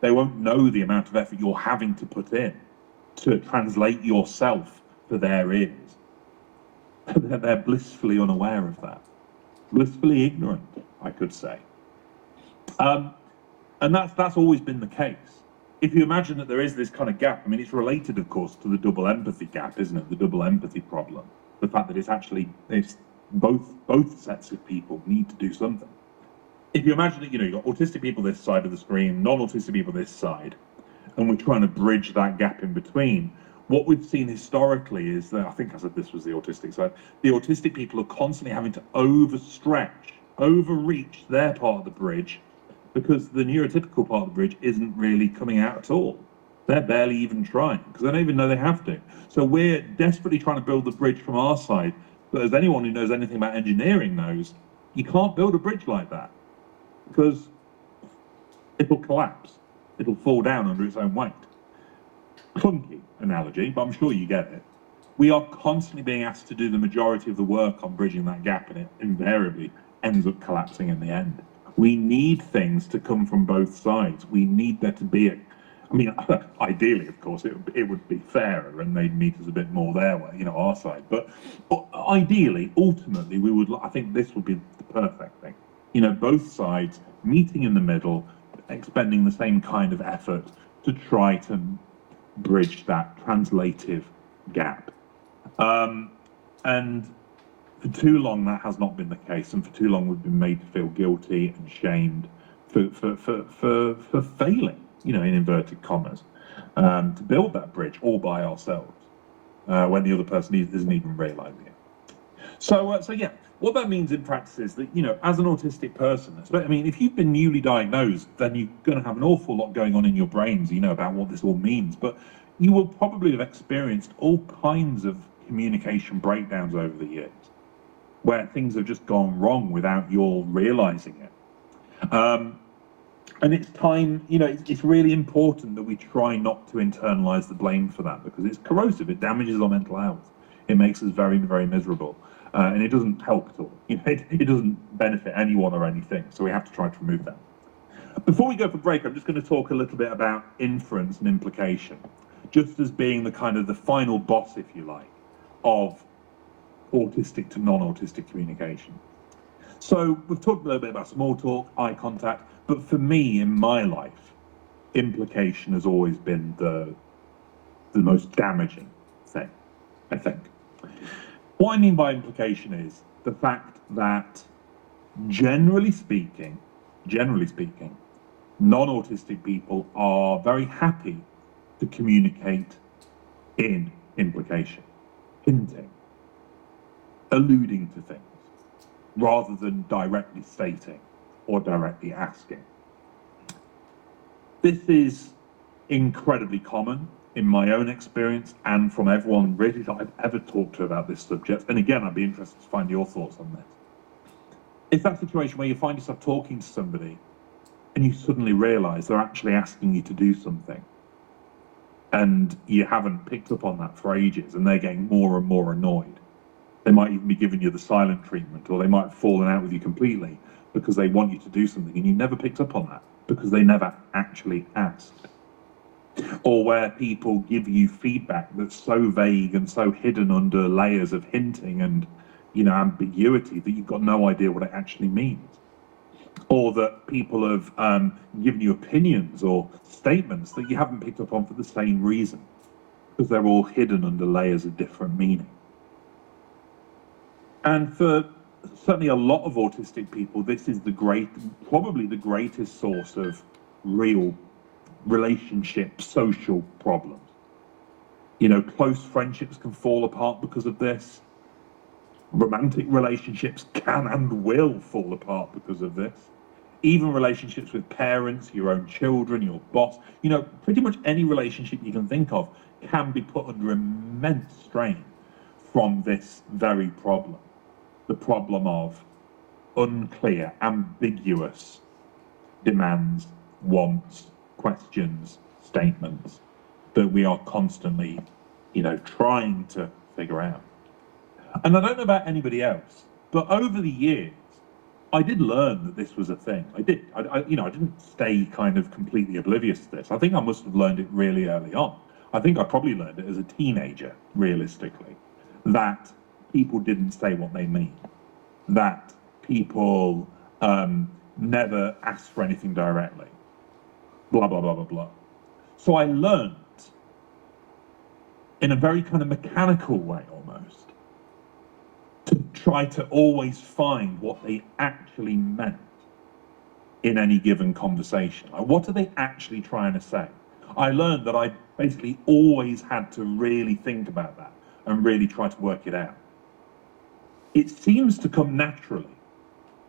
They won't know the amount of effort you're having to put in to translate yourself for their ears. They're blissfully unaware of that. Blissfully ignorant, I could say. And that's always been the case. If you imagine that there is this kind of gap, it's related, of course, to the double empathy gap, isn't it? The double empathy problem. The fact that it's both sets of people need to do something. If you imagine that, you've got autistic people this side of the screen, non-autistic people this side, and we're trying to bridge that gap in between, what we've seen historically is that, I think I said this was the autistic side, the autistic people are constantly having to overreach their part of the bridge, because the neurotypical part of the bridge isn't really coming out at all. They're barely even trying, because they don't even know they have to. So we're desperately trying to build the bridge from our side, but as anyone who knows anything about engineering knows, you can't build a bridge like that, because it'll collapse. It'll fall down under its own weight. Clunky analogy, but I'm sure you get it. We are constantly being asked to do the majority of the work on bridging that gap, and it invariably ends up collapsing in the end. We need things to come from both sides. We need there to be ideally, of course, it would be fairer and they'd meet us a bit more their way, our side. But ideally, ultimately, I think this would be the perfect thing. Both sides meeting in the middle, expending the same kind of effort to try to bridge that translative gap. And for too long, that has not been the case, and for too long, we've been made to feel guilty and shamed for failing, in inverted commas, to build that bridge all by ourselves, when the other person isn't even realizing it. So yeah, what that means in practice is that, as an autistic person, if you've been newly diagnosed, then you're going to have an awful lot going on in your brains, about what this all means. But you will probably have experienced all kinds of communication breakdowns over the years, where things have just gone wrong without your realizing it. And it's time, it's really important that we try not to internalize the blame for that, because it's corrosive. It damages our mental health. It makes us very, very miserable. And it doesn't help at all. It doesn't benefit anyone or anything. So we have to try to remove that. Before we go for break, I'm just going to talk a little bit about inference and implication, just as being the final boss, if you like, of autistic to non-autistic communication. So we've talked a little bit about small talk, eye contact, but for me, in my life, implication has always been the most damaging thing, I think. What I mean by implication is the fact that, generally speaking, non-autistic people are very happy to communicate in implication, hinting, alluding to things, rather than directly stating or directly asking. This is incredibly common in my own experience and from everyone really that I've ever talked to about this subject. And again, I'd be interested to find your thoughts on this. It's that situation where you find yourself talking to somebody and you suddenly realize they're actually asking you to do something, and you haven't picked up on that for ages, and they're getting more and more annoyed. They might even be giving you the silent treatment, or they might have fallen out with you completely because they want you to do something and you never picked up on that because they never actually asked. Or where people give you feedback that's so vague and so hidden under layers of hinting and, ambiguity that you've got no idea what it actually means. Or that people have given you opinions or statements that you haven't picked up on for the same reason, because they're all hidden under layers of different meaning. And for certainly a lot of autistic people, this is probably the greatest source of real relationship, social problems. Close friendships can fall apart because of this. Romantic relationships can and will fall apart because of this. Even relationships with parents, your own children, your boss, pretty much any relationship you can think of can be put under immense strain from this very problem. The problem of unclear, ambiguous demands, wants, questions, statements that we are constantly, trying to figure out. And I don't know about anybody else, but over the years, I did learn that this was a thing. I didn't stay kind of completely oblivious to this. I think I must have learned it really early on. I think I probably learned it as a teenager, realistically, that people didn't say what they mean, that people never asked for anything directly, blah, blah, blah, blah, blah. So I learned in a very kind of mechanical way almost to try to always find what they actually meant in any given conversation. Like, what are they actually trying to say? I learned that I basically always had to really think about that and really try to work it out. It seems to come naturally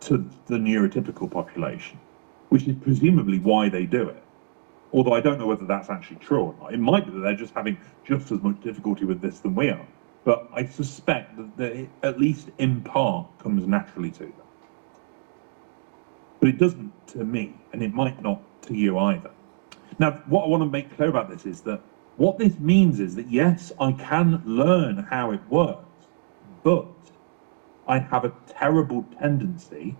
to the neurotypical population, which is presumably why they do it. Although I don't know whether that's actually true or not. It might be that they're just having just as much difficulty with this than we are. But I suspect that it, at least in part, comes naturally to them. But it doesn't to me, and it might not to you either. Now, what I want to make clear about this is that what this means is that, yes, I can learn how it works, but I have a terrible tendency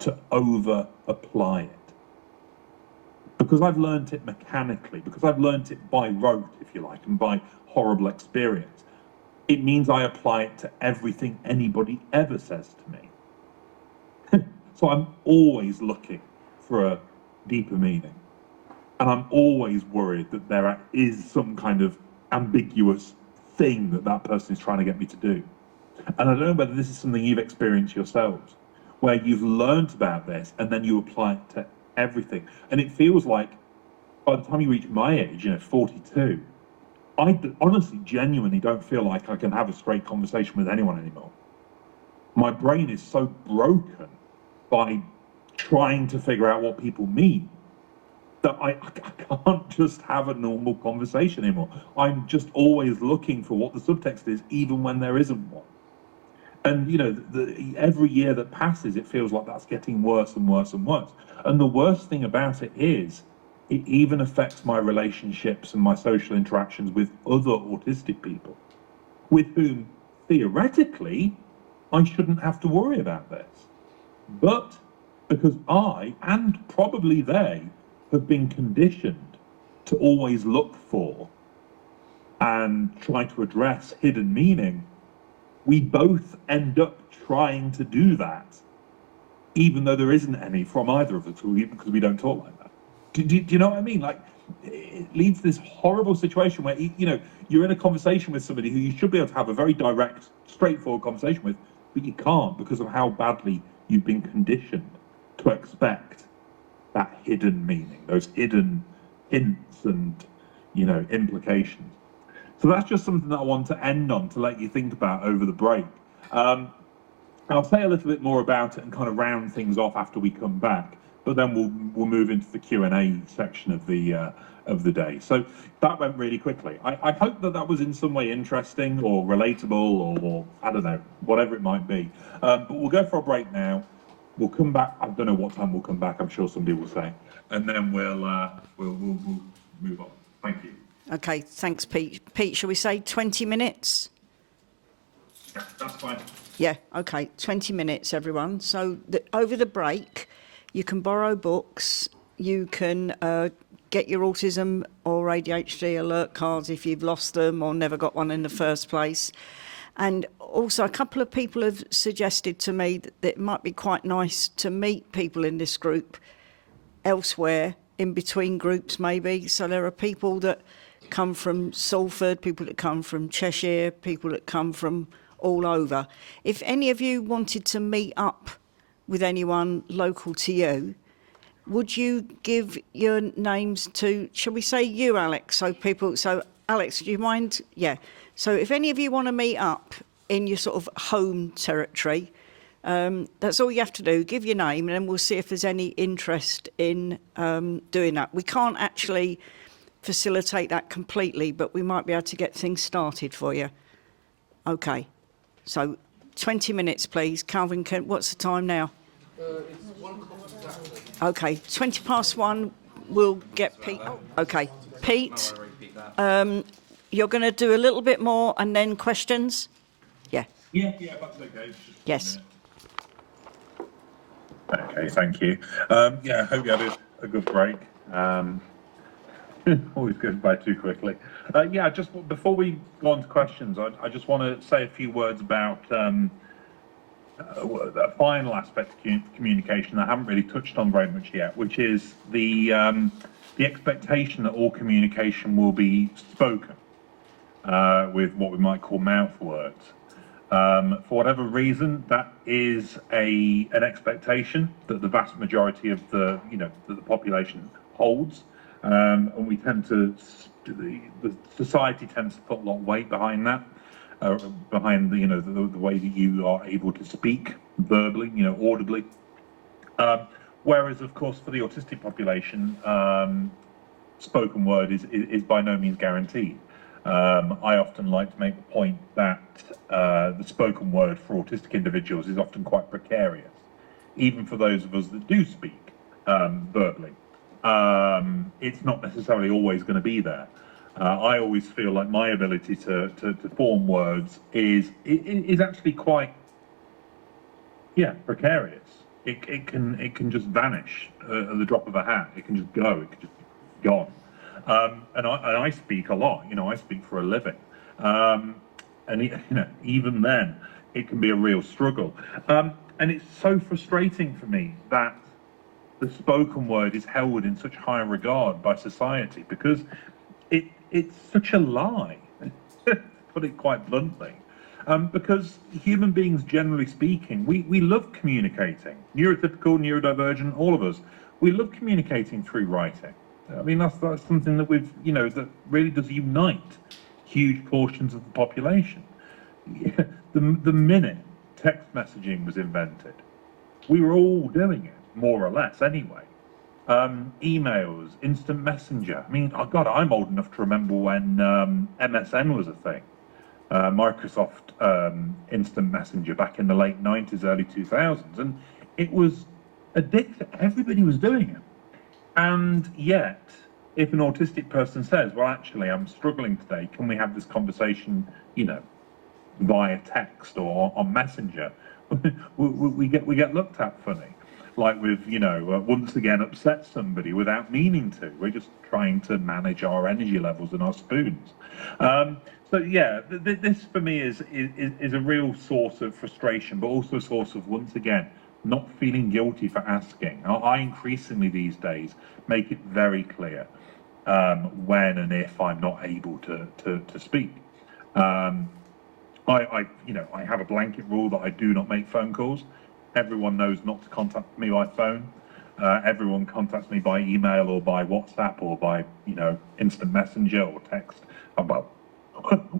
to over-apply it. Because I've learned it mechanically, because I've learned it by rote, if you like, and by horrible experience, it means I apply it to everything anybody ever says to me. So I'm always looking for a deeper meaning. And I'm always worried that there is some kind of ambiguous thing that person is trying to get me to do. And I don't know whether this is something you've experienced yourselves, where you've learned about this and then you apply it to everything. And it feels like by the time you reach my age, 42, I honestly, genuinely don't feel like I can have a straight conversation with anyone anymore. My brain is so broken by trying to figure out what people mean that I can't just have a normal conversation anymore. I'm just always looking for what the subtext is, even when there isn't one. And, every year that passes, it feels like that's getting worse and worse and worse. And the worst thing about it is, it even affects my relationships and my social interactions with other autistic people, with whom, theoretically, I shouldn't have to worry about this. But because I, and probably they, have been conditioned to always look for and try to address hidden meaning, we both end up trying to do that, even though there isn't any from either of us, because we don't talk like that. Do you know what I mean? Like, it leads to this horrible situation where, you're in a conversation with somebody who you should be able to have a very direct, straightforward conversation with, but you can't because of how badly you've been conditioned to expect that hidden meaning, those hidden hints and, implications. So that's just something that I want to end on to let you think about over the break. I'll say a little bit more about it and kind of round things off after we come back, but then we'll move into the Q&A section of the day. So that went really quickly. I hope that was in some way interesting or relatable or I don't know, whatever it might be. But we'll go for a break now. We'll come back. I don't know what time we'll come back. I'm sure somebody will say, and then we'll move on. Thank you. Okay, thanks, Pete. Pete, shall we say 20 minutes? That's fine. Yeah, okay, 20 minutes, everyone. So over the break, you can borrow books, you can get your autism or ADHD alert cards if you've lost them or never got one in the first place. And also, a couple of people have suggested to me that it might be quite nice to meet people in this group elsewhere, in between groups maybe. So there are people that come from Salford, people that come from Cheshire, people that come from all over. If any of you wanted to meet up with anyone local to you, would you give your names to, shall we say you, Alex? So Alex, do you mind? Yeah. So if any of you want to meet up in your sort of home territory, that's all you have to do. Give your name, and then we'll see if there's any interest in doing that. We can't actually facilitate that completely, but we might be able to get things started for you. Okay. So 20 minutes, please. Calvin, what's the time now? It's 1 o'clock exactly. Okay, 20 past 1, we'll get Pete. Okay, Pete, you're going to do a little bit more and then questions? Yeah. Yeah, that's okay. It's just Yes. 1 minute. Okay, thank you. Yeah, I hope you had a good break. Always goes by too quickly. Yeah, just before we go on to questions, I just want to say a few words about a final aspect of communication I haven't really touched on very much yet, which is the expectation that all communication will be spoken with what we might call mouth words. For whatever reason, that is an expectation that the vast majority of that the population holds, and we tend to the society tends to put a lot of weight behind that. Behind the way that you are able to speak verbally, audibly. Whereas, of course, for the autistic population, spoken word is by no means guaranteed. I often like to make the point that the spoken word for autistic individuals is often quite precarious, even for those of us that do speak verbally. It's not necessarily always going to be there. I always feel like my ability to form words is actually quite precarious. It can just vanish at the drop of a hat. It can just go. It can just be gone. And I speak a lot. I speak for a living. And even then, it can be a real struggle. And it's so frustrating for me that the spoken word is held in such high regard by society, because it's such a lie, to put it quite bluntly. Because human beings, generally speaking, we love communicating. Neurotypical, neurodivergent, all of us, we love communicating through writing. I mean, that's something that that really does unite huge portions of the population. The minute text messaging was invented, we were all doing it, more or less, anyway. Emails, instant messenger. I mean, God, I'm old enough to remember when MSN was a thing. Microsoft instant messenger back in the late 90s, early 2000s, and it was addictive. Everybody was doing it. And yet, if an autistic person says, well, actually, I'm struggling today, can we have this conversation, via text or on Messenger, we get looked at funny. Like we've, once again upset somebody without meaning to. We're just trying to manage our energy levels and our spoons. So yeah, this for me is a real source of frustration, but also a source of, once again, not feeling guilty for asking. I increasingly these days make it very clear when and if I'm not able to speak. I have a blanket rule that I do not make phone calls. Everyone knows not to contact me by phone. Everyone contacts me by email or by WhatsApp or by, instant messenger or text. Well,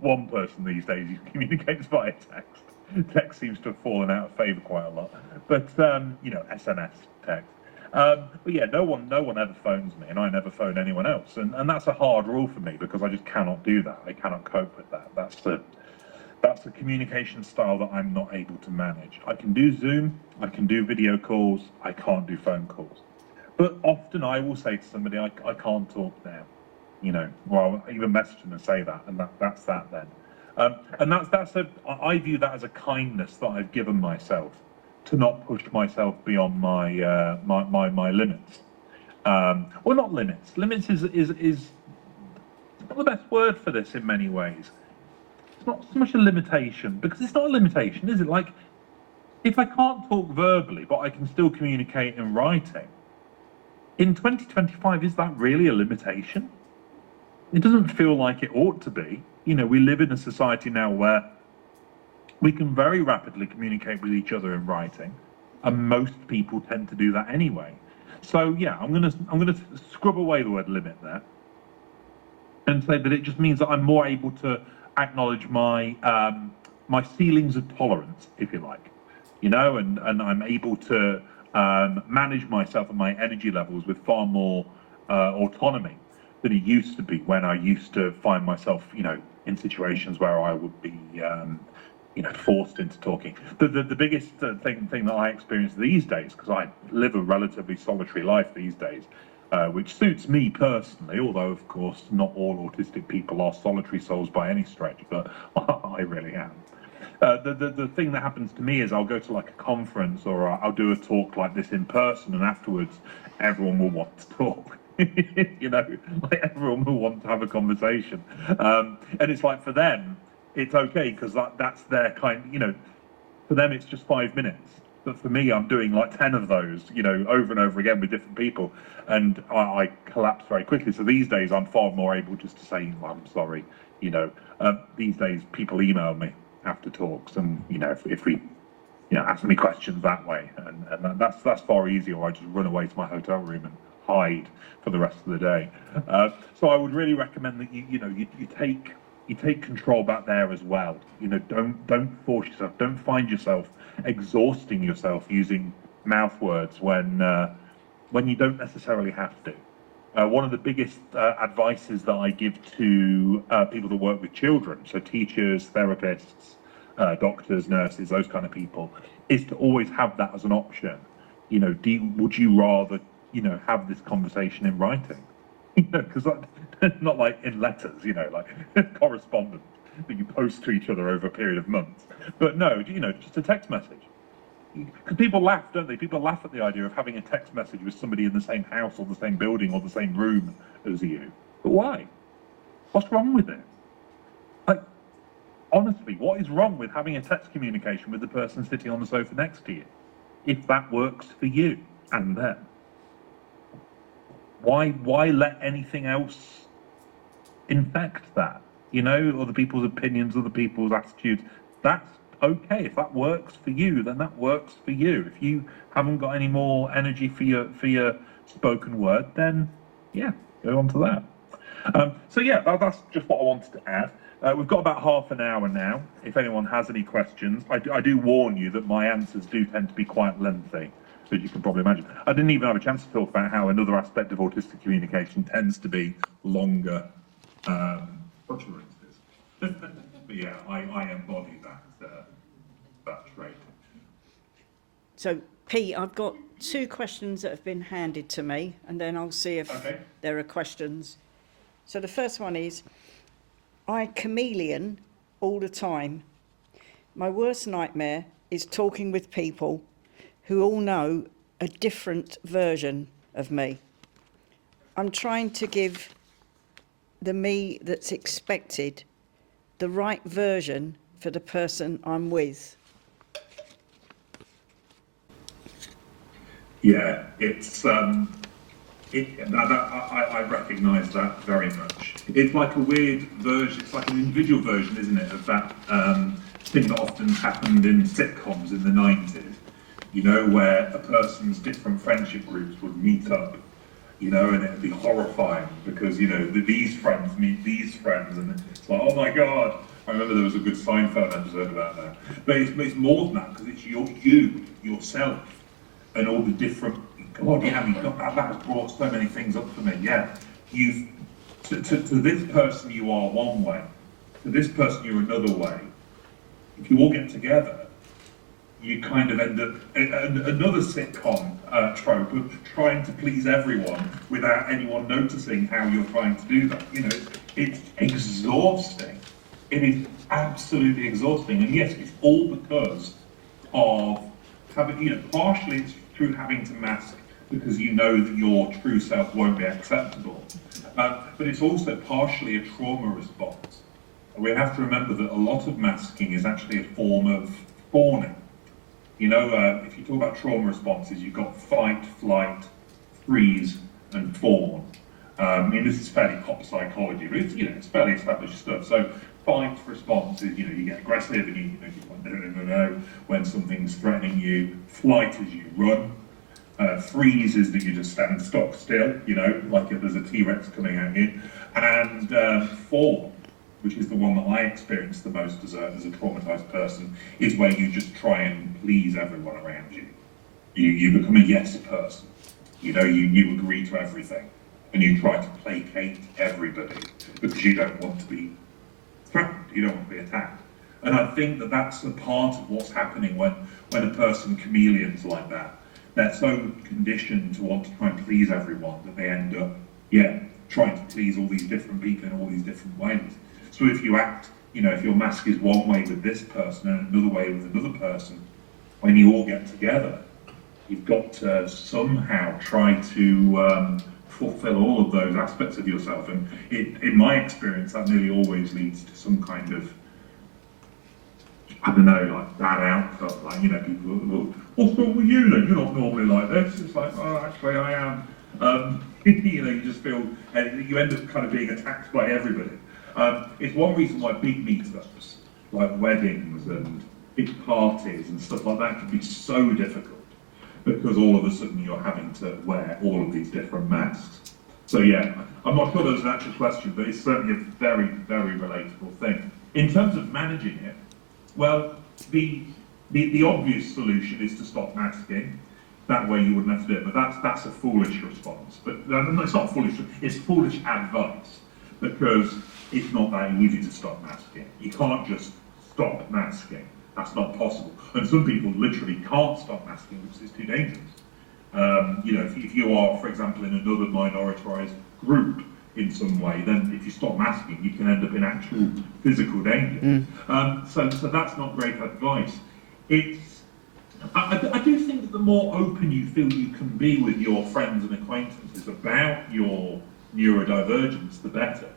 one person these days who communicates via text. Text seems to have fallen out of favour quite a lot. But, SMS text. But yeah, no one ever phones me, and I never phone anyone else. And that's a hard rule for me, because I just cannot do that. I cannot cope with that. That's the communication style that I'm not able to manage. I can do Zoom, I can do video calls, I can't do phone calls. But often I will say to somebody, I can't talk now. Or I'll even message them and say that, and that's that then. And I view that as a kindness that I've given myself to not push myself beyond my limits. Well, not limits. Limits is not the best word for this in many ways. It's not so much a limitation, because it's not a limitation, is it? Like, if I can't talk verbally, but I can still communicate in writing, in 2025, is that really a limitation? It doesn't feel like it ought to be. You know, we live in a society now where we can very rapidly communicate with each other in writing, and most people tend to do that anyway. So yeah, I'm gonna scrub away the word limit there, and say that it just means that I'm more able to acknowledge my my ceilings of tolerance, if you like, you know, and I'm able to manage myself and my energy levels with far more autonomy than it used to be, when I used to find myself, you know, in situations where I would be, you know, forced into talking. The biggest thing that I experience these days, because I live a relatively solitary life these days, which suits me personally, although of course not all autistic people are solitary souls by any stretch, but I really am. The thing that happens to me is I'll go to like a conference, or I'll do a talk like this in person, and afterwards everyone will want to talk. You know, like everyone will want to have a conversation, and it's like, for them it's okay, because that's their kind, you know, for them it's just 5 minutes, but for me I'm doing like 10 of those, you know, over and over again with different people, and I collapse very quickly. So these days I'm far more able just to say, well, I'm sorry, you know. These days people email me after talks, and you know, if we, you know, ask me questions that way, and that's far easier, or I just run away to my hotel room and hide for the rest of the day. So I would really recommend that you take control back there as well. You know, don't force yourself, don't find yourself exhausting yourself using mouth words when you don't necessarily have to. One of the biggest advices that I give to people that work with children, so teachers, therapists, doctors, nurses, those kind of people, is to always have that as an option. You know, would you rather, you know, have this conversation in writing? You know, because not like in letters, you know, like correspondence that you post to each other over a period of months, but no, you know, just a text message. Because people laugh, don't they? People laugh at the idea of having a text message with somebody in the same house or the same building or the same room as you. But why? What's wrong with it? Like, honestly, what is wrong with having a text communication with the person sitting on the sofa next to you, if that works for you and them? Why let anything else infect that? You know, other people's opinions, other people's attitudes. That's okay. If that works for you, then that works for you. If you haven't got any more energy for your spoken word, then yeah, go on to that. So yeah, that's just what I wanted to add. We've got about half an hour now. If anyone has any questions, I do warn you that my answers do tend to be quite lengthy, as you can probably imagine. I didn't even have a chance to talk about how another aspect of autistic communication tends to be longer utterances. But yeah, I embody that trait. So, Pete, I've got 2 questions that have been handed to me, and then I'll see if there are questions. So the first one is, I chameleon all the time. My worst nightmare is talking with people who all know a different version of me. I'm trying to give the me that's expected the right version for the person I'm with. Yeah, it's I recognise that very much. It's like a weird version. It's like an individual version, isn't it, of that thing that often happened in sitcoms in the 90s. You know, where a person's different friendship groups would meet up. You know, and it'd be horrifying because, you know, these friends meet these friends, and it's like, oh my God. I remember there was a good Seinfeld episode about that. But it's more than that, because it's yourself, and all the different. God, yeah, that has brought so many things up for me. Yeah, to this person you are one way, to this person you're another way. If you all get together, you kind of end up another sitcom trope of trying to please everyone without anyone noticing how you're trying to do that. You know, it's exhausting. It is absolutely exhausting, and yes, it's all because of having, partially it's through having to mask because you know that your true self won't be acceptable, but it's also partially a trauma response. We have to remember that a lot of masking is actually a form of fawning. If you talk about trauma responses, you've got fight, flight, freeze, and fawn. This is fairly pop psychology, but it's fairly established stuff. So fight response is, you get aggressive and you want no, when something's threatening you. Flight is you run. Freeze is that you just stand stock still, like if there's a T-Rex coming at you. And fawn, which is the one that I experienced the most as a traumatized person, is where you just try and please everyone around you. You become a yes person. You agree to everything, and you try to placate everybody because you don't want to be threatened, you don't want to be attacked. And I think that that's a part of what's happening when a person chameleons like that. They're so conditioned to want to try and please everyone that they end up, trying to please all these different people in all these different ways. So if you act, if your mask is one way with this person and another way with another person, when you all get together, you've got to somehow try to fulfill all of those aspects of yourself. And in my experience, that nearly always leads to some kind of, I don't know, like bad outcome. Like, people will, what's wrong with you then? You're not normally like this. It's like, oh, actually I am. You just feel, you end up kind of being attacked by everybody. It's one reason why big meetups, like weddings and big parties and stuff like that, can be so difficult, because all of a sudden you're having to wear all of these different masks. So yeah, I'm not sure there's an actual question, but it's certainly a very, very relatable thing. In terms of managing it, well, the obvious solution is to stop masking. That way you wouldn't have to do it, but that's a foolish response. But no, it's not foolish, it's foolish advice, because it's not that easy to stop masking. You can't just stop masking. That's not possible. And some people literally can't stop masking because it's too dangerous. If you are, for example, in another minoritized group in some way, then if you stop masking, you can end up in actual physical danger. So that's not great advice. I do think that the more open you feel you can be with your friends and acquaintances about your neurodivergence, the better.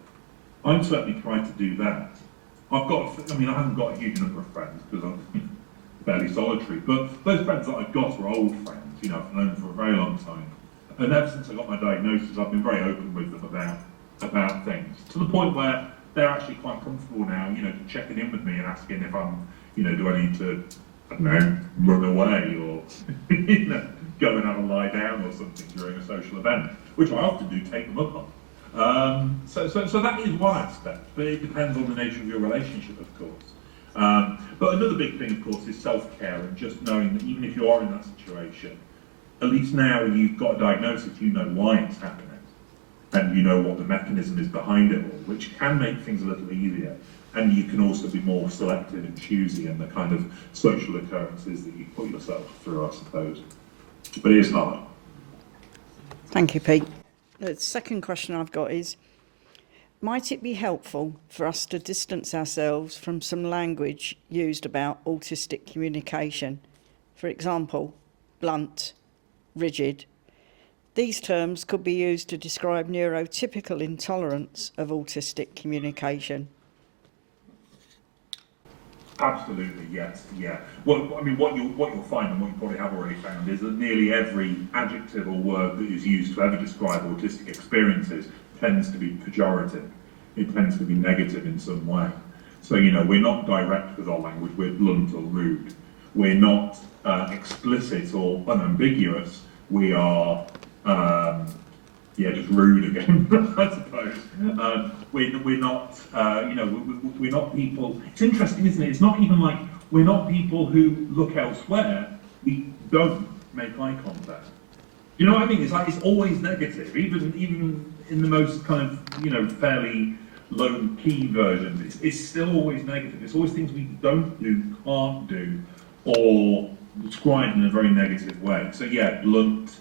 I'm certainly trying to do that. I haven't got a huge number of friends because I'm fairly solitary, but those friends that I've got are old friends, I've known for a very long time. And ever since I got my diagnosis, I've been very open with them about things, to the point where they're actually quite comfortable now, checking in with me and asking if I'm, do I need to, I don't know, run away or, go and have a lie down or something during a social event, which I often do take them up on. So that is one aspect, but it depends on the nature of your relationship, of course. But another big thing, of course, is self-care, and just knowing that even if you are in that situation, at least now you've got a diagnosis, you know why it's happening, and you know what the mechanism is behind it all, which can make things a little easier. And you can also be more selective and choosy in the kind of social occurrences that you put yourself through, I suppose. But it is hard. Thank you, Pete. The second question I've got is, might it be helpful for us to distance ourselves from some language used about autistic communication? For example, blunt, rigid. These terms could be used to describe neurotypical intolerance of autistic communication. Absolutely, yes, yeah. Well, what you'll find, and what you probably have already found, is that nearly every adjective or word that is used to ever describe autistic experiences tends to be pejorative. It tends to be negative in some way. So, we're not direct with our language, we're blunt or rude. We're not explicit or unambiguous, we are just rude again, I suppose. We're not, we're not people. It's interesting, isn't it? It's not even like we're not people who look elsewhere. We don't make eye contact. You know what I mean? It's like it's always negative, even in the most kind of fairly low key versions. It's still always negative. It's always things we don't do, can't do, or described in a very negative way. So yeah, blunt.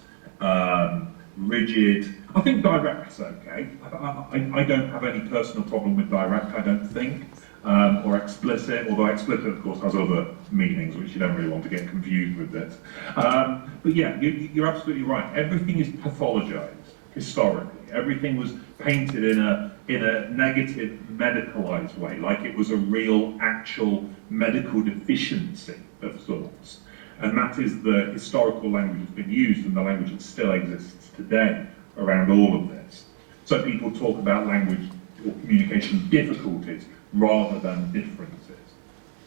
Rigid. I think direct's okay. I don't have any personal problem with direct, I don't think. or explicit, although explicit, of course, has other meanings, which you don't really want to get confused with this. But yeah, you're absolutely right. Everything is pathologized historically. Everything was painted in a negative, medicalized way, like it was a real, actual medical deficiency of sorts. And that is the historical language that's been used and the language that still exists today around all of this. So people talk about language or communication difficulties rather than differences,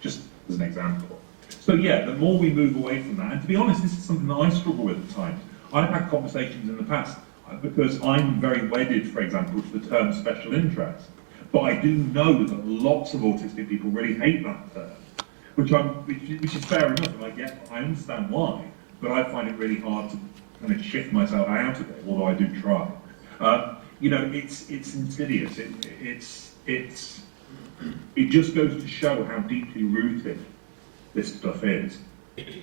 just as an example. So yeah, the more we move away from that, and to be honest, this is something that I struggle with at times. I've had conversations in the past because I'm very wedded, for example, to the term special interest. But I do know that lots of autistic people really hate that term, which is fair enough, and I understand why, but I find it really hard to kind of shift myself out of it, although I do try. You know, it's insidious. It just goes to show how deeply rooted this stuff is,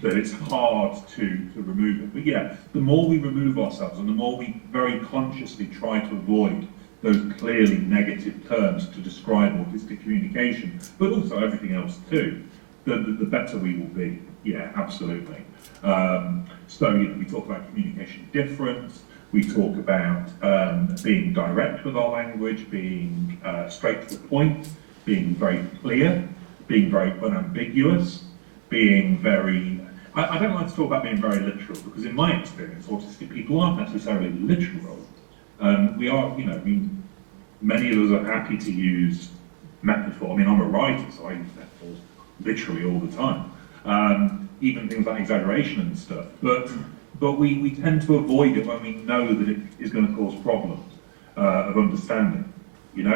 that it's hard to remove it. But yeah, the more we remove ourselves and the more we very consciously try to avoid those clearly negative terms to describe autistic communication, but also everything else too, the better we will be. Yeah, absolutely. So you know, we talk about communication difference, we talk about being direct with our language, being straight to the point, being very clear, being very unambiguous, being very... I don't like to talk about being very literal, because in my experience, autistic people aren't necessarily literal. We are, you know, I mean, many of us are happy to use metaphor. I mean, I'm a writer, so I use metaphors literally all the time. Even things like exaggeration and stuff. But we tend to avoid it when we know that it is going to cause problems of understanding. You know,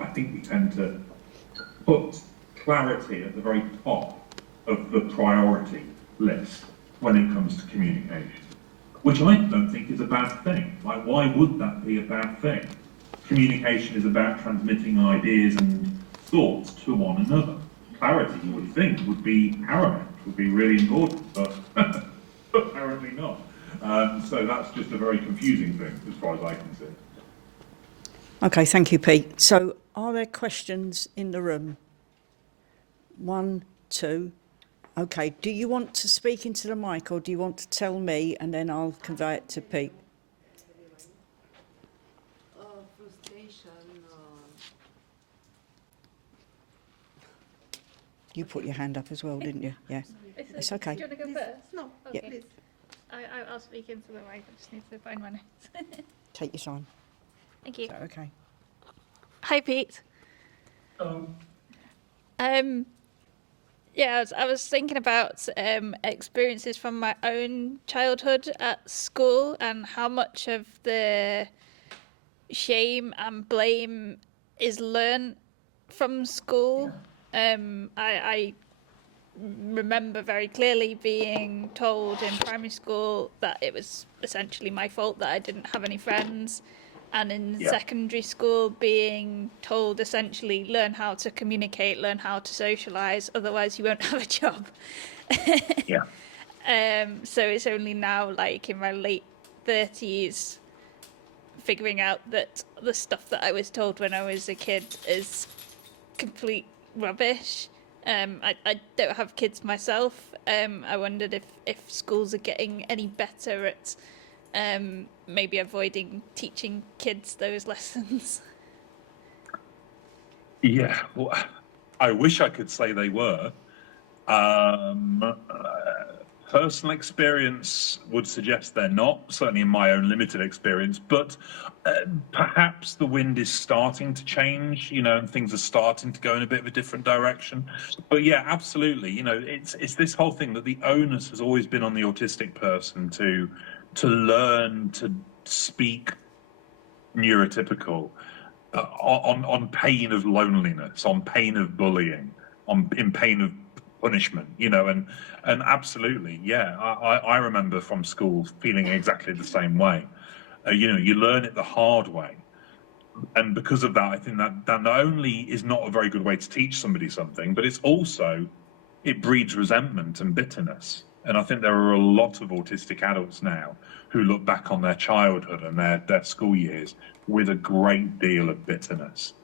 I think we tend to put clarity at the very top of the priority list when it comes to communication, which I don't think is a bad thing. Like, why would that be a bad thing? Communication is about transmitting ideas and thoughts to one another. Clarity, you would think, would be paramount, would be really important, but apparently not. So that's just a very confusing thing, as far as I can see. Okay, thank you, Pete. So are there questions in the room? 1, 2. Okay, do you want to speak into the mic or do you want to tell me and then I'll convey it to Pete? Frustration. You put your hand up as well, didn't you? Yeah, it's okay. Do you want to go first? No, Okay. please. I'll speak into the mic. I just need to find my notes. Take your time. Thank you. Is that okay? Hi, Pete. Yeah, I was thinking about experiences from my own childhood at school and how much of the shame and blame is learned from school. I remember very clearly being told in primary school that it was essentially my fault that I didn't have any friends. And in secondary school, being told essentially, learn how to communicate, learn how to socialise, otherwise you won't have a job. Yeah. So it's only now, like in my late 30s, figuring out that the stuff that I was told when I was a kid is complete rubbish. I don't have kids myself. I wondered if schools are getting any better at maybe avoiding teaching kids those lessons. Yeah, well, I wish I could say they were. Personal experience would suggest they're not, certainly in my own limited experience, but perhaps the wind is starting to change, you know, and things are starting to go in a bit of a different direction. But yeah, absolutely, you know, it's this whole thing that the onus has always been on the autistic person to learn to speak neurotypical on pain of loneliness, on pain of bullying, in pain of punishment, you know, and absolutely, yeah, I remember from school feeling exactly the same way. You know, you learn it the hard way, and because of that, I think that not only is not a very good way to teach somebody something, but it breeds resentment and bitterness. And I think there are a lot of autistic adults now who look back on their childhood and their school years with a great deal of bitterness.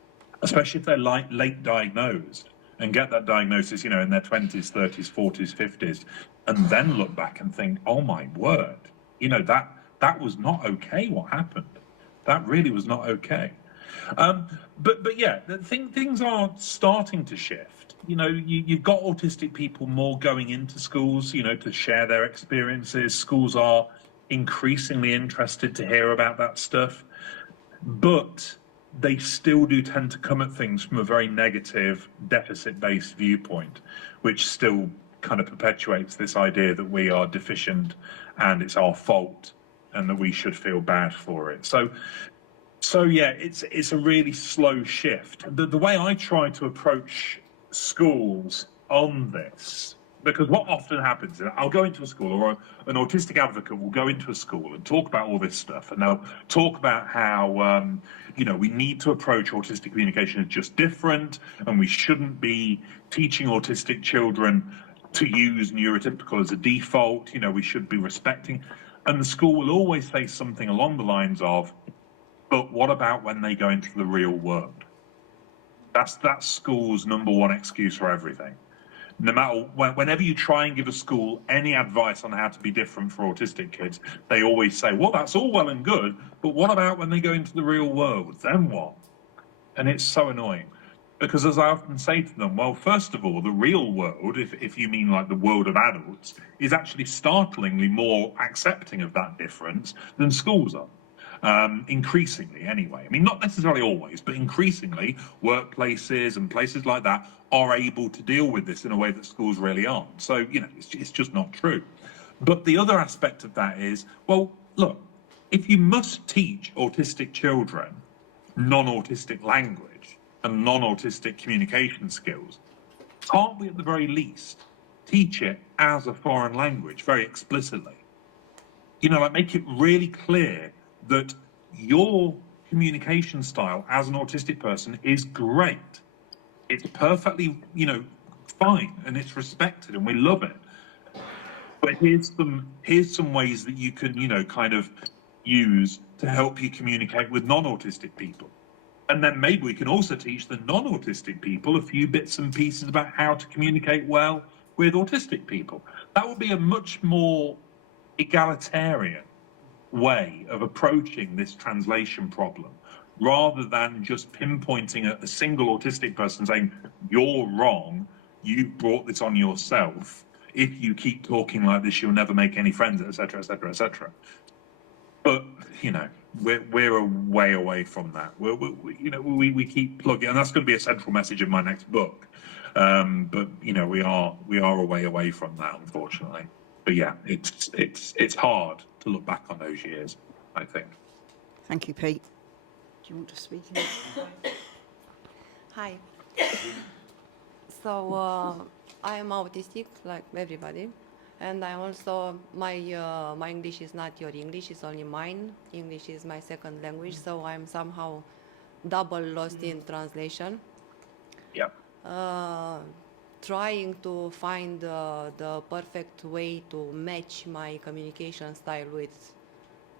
especially if they're late diagnosed and get that diagnosis, in their 20s, 30s, 40s, 50s, and then look back and think, oh my word, that was not okay what happened. That really was not okay. But yeah, things are starting to shift. You've got autistic people more going into schools, to share their experiences. Schools are increasingly interested to hear about that stuff, but they still do tend to come at things from a very negative, deficit-based viewpoint, which still kind of perpetuates this idea that we are deficient and it's our fault and that we should feel bad for it. So yeah, it's a really slow shift. The way I try to approach schools on this, because what often happens is I'll go into a school, or an autistic advocate will go into a school and talk about all this stuff, and they'll talk about how we need to approach autistic communication as just different, and we shouldn't be teaching autistic children to use neurotypical as a default. We should be respecting, and the school will always say something along the lines of, but what about when they go into the real world? That's school's number one excuse for everything. No matter whenever you try and give a school any advice on how to be different for autistic kids, they always say, well, that's all well and good, but what about when they go into the real world? Then what? And it's so annoying. Because as I often say to them, well, first of all, the real world, if you mean like the world of adults, is actually startlingly more accepting of that difference than schools are. Increasingly anyway. I mean, not necessarily always, but increasingly workplaces and places like that are able to deal with this in a way that schools really aren't. So, it's just not true. But the other aspect of that is, well, look, if you must teach autistic children non-autistic language and non-autistic communication skills, can't we at the very least teach it as a foreign language very explicitly? Make it really clear that your communication style as an autistic person is great. It's perfectly, fine, and it's respected, and we love it. But here's some ways that you can, kind of use to help you communicate with non-autistic people. And then maybe we can also teach the non-autistic people a few bits and pieces about how to communicate well with autistic people. That would be a much more egalitarian way of approaching this translation problem, rather than just pinpointing a single autistic person saying, you're wrong, you've brought this on yourself, if you keep talking like this, you'll never make any friends, etc., etc., etc. But, we're a way away from that. We keep plugging, and that's going to be a central message of my next book. But, we are a way away from that, unfortunately. But yeah, it's hard to look back on those years, I think. Thank you, Pete. Do you want to speak? Hi. So I am autistic, like everybody, and I also my English is not your English; it's only mine. English is my second language, so I'm somehow double lost in translation. Yeah. Trying to find the perfect way to match my communication style with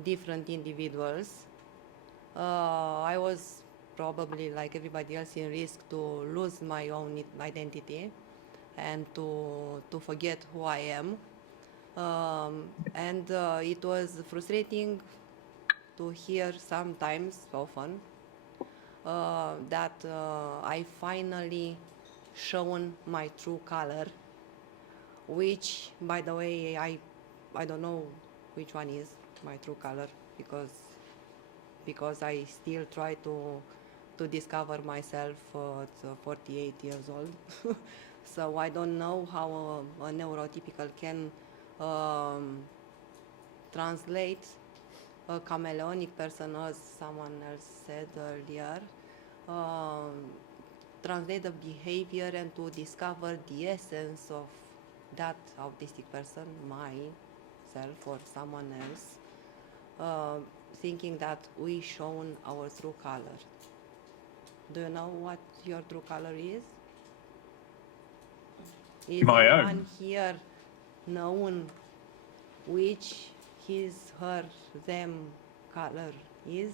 different individuals. I was probably, like everybody else, in risk to lose my own identity and to forget who I am. And it was frustrating to hear sometimes, often, that I finally shown my true color, which, by the way, I don't know which one is my true color, because I still try to discover myself at 48 years old. So I don't know how a neurotypical can translate a chameleonic person, as someone else said earlier, translate the behavior and to discover the essence of that autistic person, myself or someone else, thinking that we shown our true color. Do you know what your true color is? Is My own. anyone here known which his, her, them color is?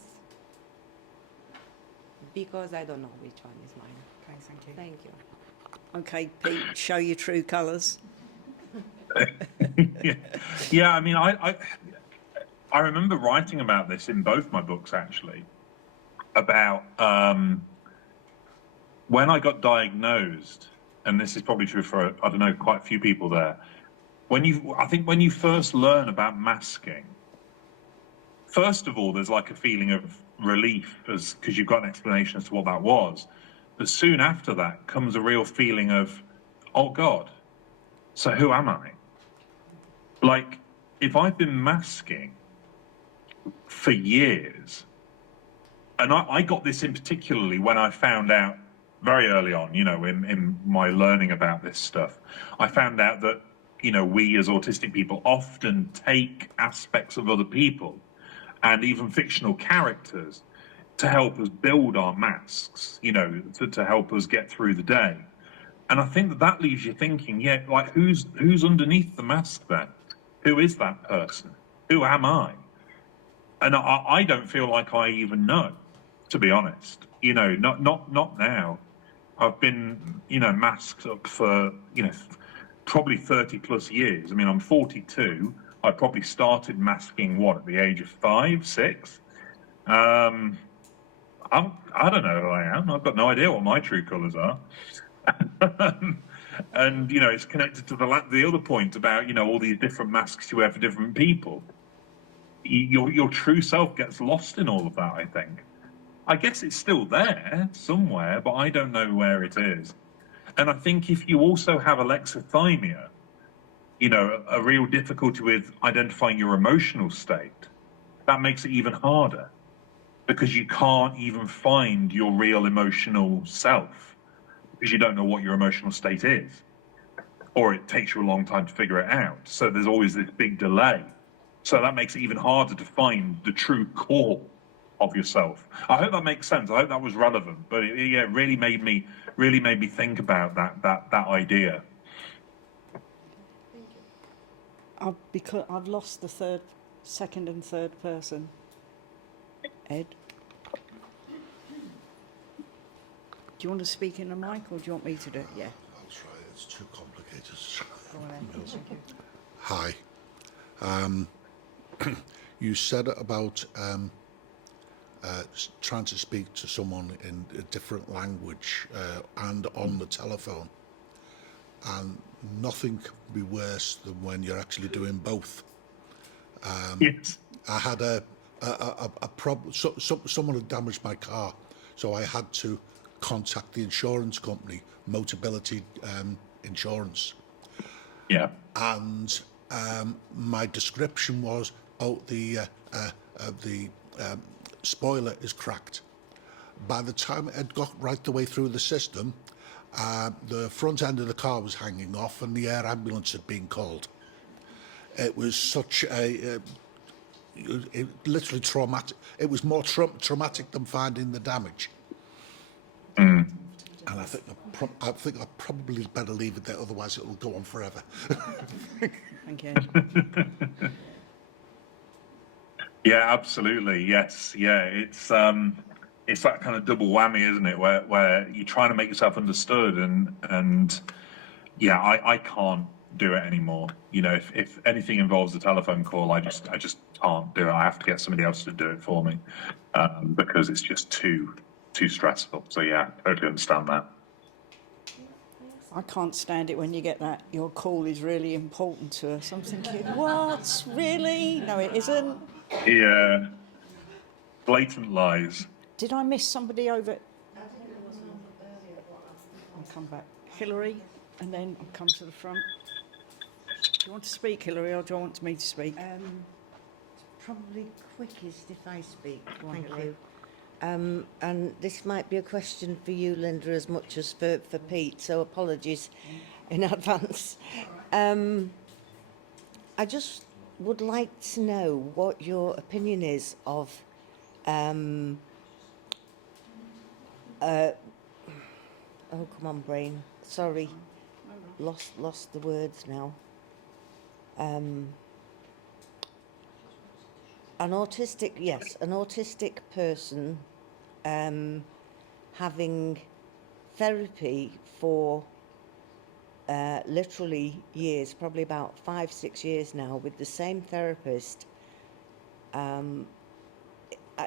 Because I don't know which one is mine. Okay, thank you. Thank you. Okay, Pete, show your true colours. Yeah, yeah. I mean, I remember writing about this in both my books actually, about when I got diagnosed, and this is probably true for I don't know quite a few people there. I think when you first learn about masking, first of all, there's like a feeling of relief because you've got an explanation as to what that was. But soon after that comes a real feeling of, oh God, so who am I? Like, if I've been masking for years, and I got this in particularly when I found out very early on, you know, in my learning about this stuff, I found out that, you know, we as autistic people often take aspects of other people and even fictional characters to help us build our masks, you know, to help us get through the day. And I think that leaves you thinking, yeah, like who's underneath the mask then? Who is that person? Who am I? And I don't feel like I even know, to be honest. You know, not now. I've been, you know, masked up for, you know, probably 30 plus years. I mean, I'm 42. I probably started masking at the age of 5, 6. I don't know who I am. I've got no idea what my true colours are. And you know, it's connected to the other point about, you know, all these different masks you wear for different people. Your true self gets lost in all of that. I think. I guess it's still there somewhere, but I don't know where it is. And I think if you also have alexithymia, you know, a real difficulty with identifying your emotional state, that makes it even harder because you can't even find your real emotional self because you don't know what your emotional state is, or it takes you a long time to figure it out. So there's always this big delay. So that makes it even harder to find the true core of yourself. I hope that makes sense. I hope that was relevant, but it really made me think about that idea. Because I've lost the second and third person. Ed? Do you want to speak in the mic or do you want me to do it? Yeah. I'll try. It's too complicated. Go on then. Thank you. Hi. You said about trying to speak to someone in a different language and on the telephone. And nothing can be worse than when you're actually doing both. Yes. I had a problem. Someone had damaged my car, so I had to contact the insurance company, Motability Insurance. Yeah. And my description was, oh, the spoiler is cracked. By the time it had got right the way through the system, the front end of the car was hanging off and the air ambulance had been called. It was such it literally traumatic. It was more traumatic than finding the damage. Mm. And I think I probably better leave it there, otherwise it will go on forever. Thank you. Yeah, absolutely. Yes. Yeah. It's that kind of double whammy, isn't it? Where you're trying to make yourself understood and yeah, I can't do it anymore. You know, if anything involves a telephone call, I just can't do it. I have to get somebody else to do it for me because it's just too stressful. So yeah, totally understand that. I can't stand it when you get that, your call is really important to us. I'm thinking, what? Really? No, it isn't. Yeah, blatant lies. Did I miss somebody over? I'll come back. Hillary, and then I'll come to the front. Do you want to speak, Hillary, or do you want me to speak? Probably quickest if I speak. Thank you. And this might be a question for you, Linda, as much as for Pete, so apologies in advance. I just would like to know what your opinion is of oh, come on, brain. Sorry. Lost the words now. An autistic person having therapy for literally years, probably about 5-6 years now, with the same therapist.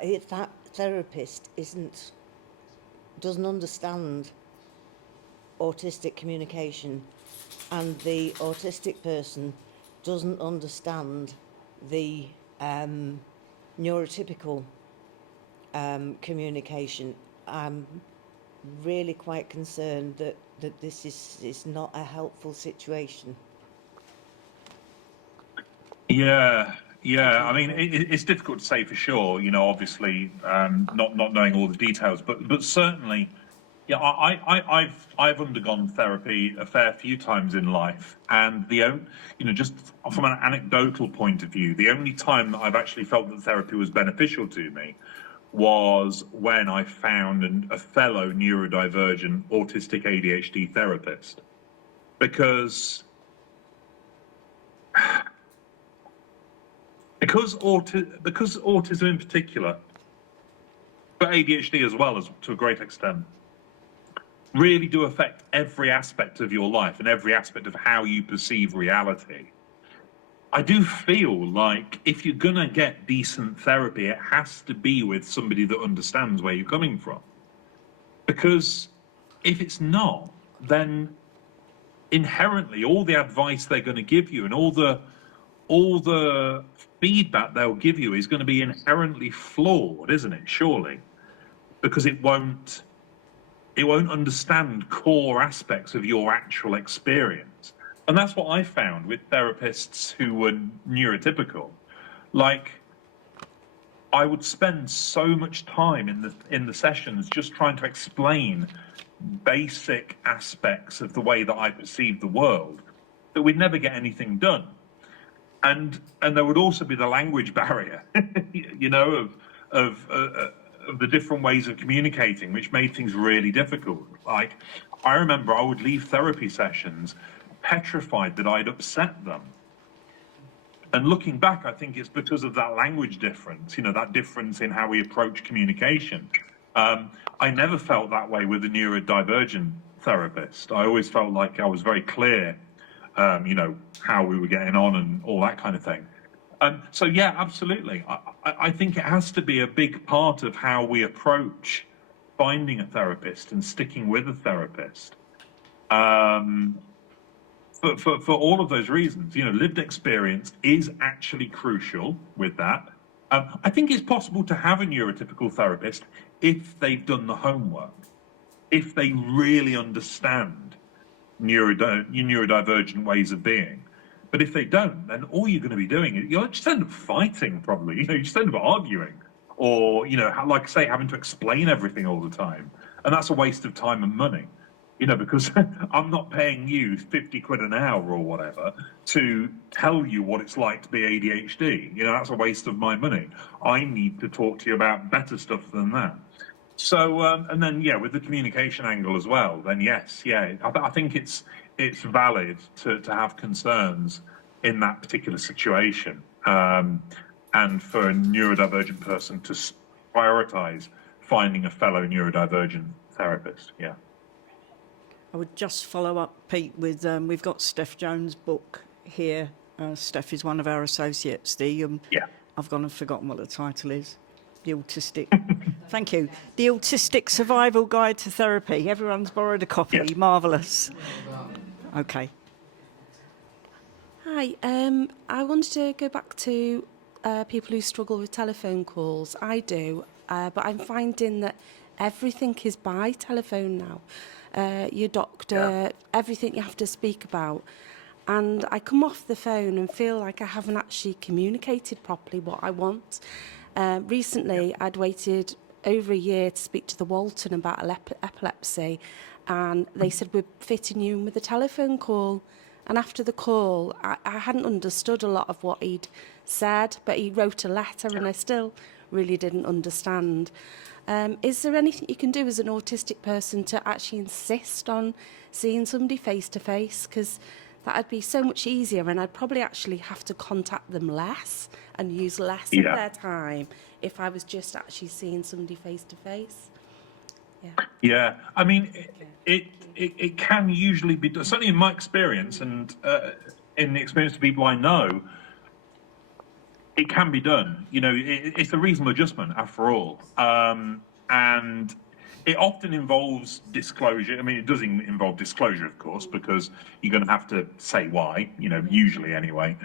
If that therapist doesn't understand autistic communication, and the autistic person doesn't understand the neurotypical communication, I'm really quite concerned that this is not a helpful situation. Yeah, yeah. I mean, it's difficult to say for sure. You know, obviously, not knowing all the details, but certainly, yeah. I've undergone therapy a fair few times in life, and just from an anecdotal point of view, the only time that I've actually felt that therapy was beneficial to me was when I found a fellow neurodivergent autistic ADHD therapist, because autism in particular, but ADHD as well, as to a great extent, really do affect every aspect of your life and every aspect of how you perceive reality. I do feel like if you're gonna get decent therapy, it has to be with somebody that understands where you're coming from. Because if it's not, then inherently all the advice they're going to give you and all the feedback they'll give you is going to be inherently flawed, isn't it? Surely, because it won't understand core aspects of your actual experience. And that's what I found with therapists who were neurotypical. Like, I would spend so much time in the sessions just trying to explain basic aspects of the way that I perceive the world that we'd never get anything done. And there would also be the language barrier, you know, of the different ways of communicating, which made things really difficult. Like, I remember I would leave therapy sessions petrified that I'd upset them. And looking back, I think it's because of that language difference, you know, that difference in how we approach communication. I never felt that way with a neurodivergent therapist. I always felt like I was very clear, you know, how we were getting on and all that kind of thing. So yeah, absolutely. I think it has to be a big part of how we approach finding a therapist and sticking with a therapist. For all of those reasons, you know, lived experience is actually crucial with that. I think it's possible to have a neurotypical therapist if they've done the homework, if they really understand neurodivergent ways of being. But if they don't, then all you're going to be doing is you'll just end up fighting, probably. You know, you just end up arguing, or, you know, like I say, having to explain everything all the time, and that's a waste of time and money. You know, because I'm not paying you 50 quid an hour or whatever to tell you what it's like to be ADHD. You know, that's a waste of my money. I need to talk to you about better stuff than that. So, and then, yeah, with the communication angle as well, then yes, yeah, I think it's valid to have concerns in that particular situation, and for a neurodivergent person to prioritize finding a fellow neurodivergent therapist. Yeah. I would just follow up, Pete, with we've got Steph Jones' book here. Steph is one of our associates. Yeah. I've gone and forgotten what the title is. The autistic. Thank you. The Autistic Survival Guide to Therapy. Everyone's borrowed a copy. Yes. Marvellous. Okay. Hi. I wanted to go back to people who struggle with telephone calls. I do, but I'm finding that everything is by telephone now. Your doctor, everything you have to speak about. And I come off the phone and feel like I haven't actually communicated properly what I want. Recently, I'd waited over a year to speak to the Walton about epilepsy, and they said, we're fitting you in with a telephone call. And after the call, I hadn't understood a lot of what he'd said, but he wrote a letter and I still really didn't understand. Is there anything you can do as an autistic person to actually insist on seeing somebody face to face? Because that'd be so much easier, and I'd probably actually have to contact them less and use less of their time if I was just actually seeing somebody face to face. Yeah, I mean, it can usually be done. Certainly in my experience, and in the experience of people I know, it can be done. You know, it's a reasonable adjustment after all, and it often involves disclosure. I mean, it does involve disclosure, of course, because you're going to have to say why. You know, usually anyway,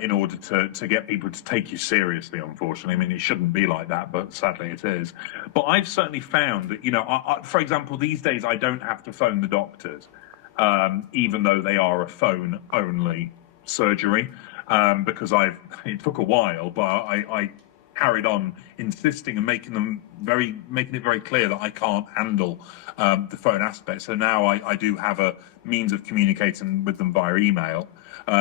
in order to get people to take you seriously. Unfortunately, I mean, it shouldn't be like that, but sadly it is. But I've certainly found that, you know, for example, these days I don't have to phone the doctors, even though they are a phone-only surgery. Because it took a while, but I carried on insisting and making it very clear that I can't handle the phone aspect. So now I do have a means of communicating with them via email.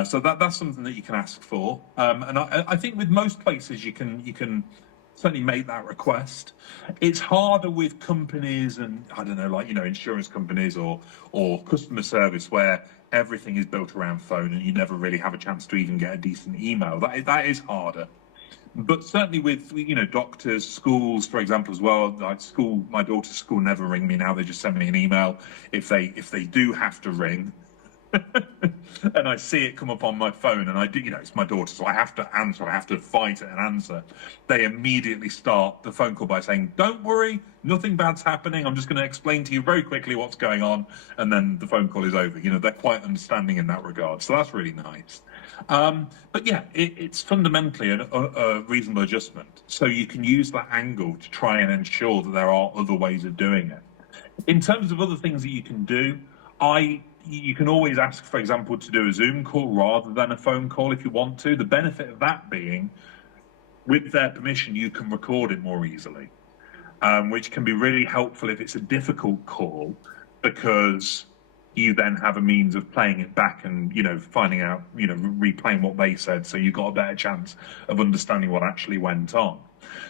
So that's something that you can ask for. And I think with most places you can certainly make that request. It's harder with companies and, I don't know, like, you know, insurance companies or customer service where everything is built around phone and you never really have a chance to even get a decent email. That is harder. But certainly with, you know, doctors, schools, for example, as well, like school, my daughter's school never ring me now. They just send me an email if they do have to ring. And I see it come up on my phone and I do, you know, it's my daughter, so I have to answer, I have to fight it and answer. They immediately start the phone call by saying, don't worry, nothing bad's happening. I'm just going to explain to you very quickly what's going on. And then the phone call is over. You know, they're quite understanding in that regard. So that's really nice. But yeah, it's fundamentally a reasonable adjustment. So you can use that angle to try and ensure that there are other ways of doing it. In terms of other things that you can do, you can always ask, for example, to do a Zoom call rather than a phone call if you want to. The benefit of that being, with their permission, you can record it more easily, which can be really helpful if it's a difficult call, because you then have a means of playing it back and, you know, finding out, you know, replaying what they said, so you've got a better chance of understanding what actually went on.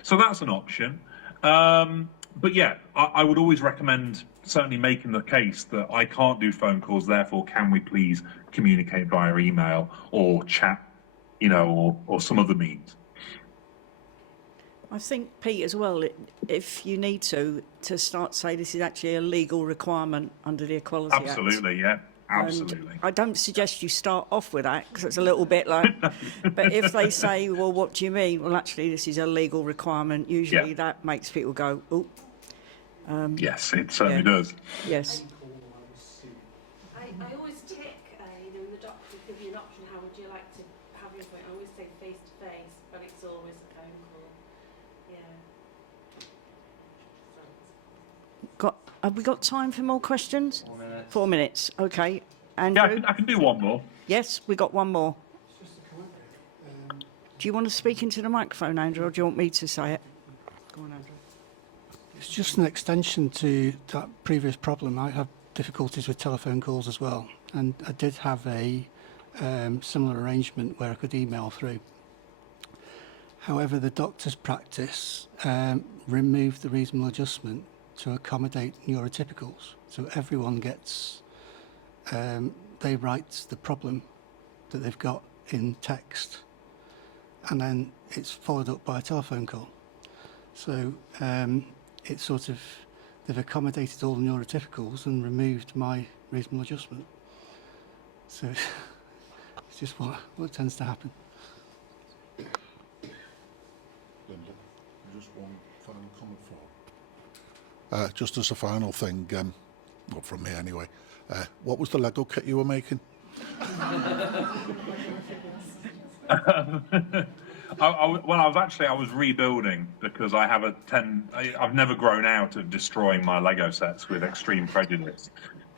So that's an option. But yeah, I would always recommend certainly making the case that I can't do phone calls, therefore can we please communicate via email or chat, you know, or some other means. I think, Pete, as well, if you need to start say this is actually a legal requirement under the Equality Act. Absolutely, yeah. Absolutely. And I don't suggest you start off with that because it's a little bit like, but if they say, well, what do you mean? Well, actually, this is a legal requirement. Usually that makes people go, oh. Yes, it certainly does. Yes. I always tick, you know, when the doctor gives you an option, how would you like to have your appointment? I always say face to face, but it's always a phone call. Yeah. Have we got time for more questions? 4 minutes. 4 minutes, okay. Andrew? Yeah, I can do one more. Yes, we got one more. Do you want to speak into the microphone, Andrew, or do you want me to say it? Go on, Andrew. It's just an extension to that previous problem. I have difficulties with telephone calls as well, and I did have a similar arrangement where I could email through. However, the doctor's practice removed the reasonable adjustment to accommodate neurotypicals. So everyone gets, they write the problem that they've got in text, and then it's followed up by a telephone call. So it's sort of, they've accommodated all the neurotypicals and removed my reasonable adjustment. So it's just what tends to happen. Linda, just one final comment for. Just as a final thing, well, from me anyway, what was the Lego kit you were making? I was rebuilding because I have I've never grown out of destroying my Lego sets with extreme prejudice.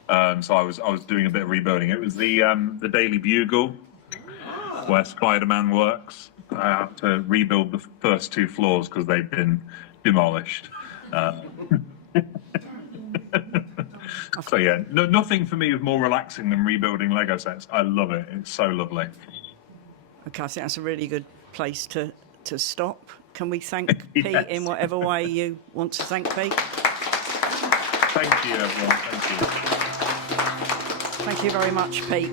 So I was doing a bit of rebuilding. It was the Daily Bugle, where Spider-Man works. I had to rebuild the first 2 floors because they'd been demolished. So yeah, nothing for me is more relaxing than rebuilding Lego sets. I love it. It's so lovely. Okay, I think that's a really good place to stop. Can we thank Pete in whatever way you want to thank Pete? Thank you, everyone. Thank you. Thank you very much, Pete.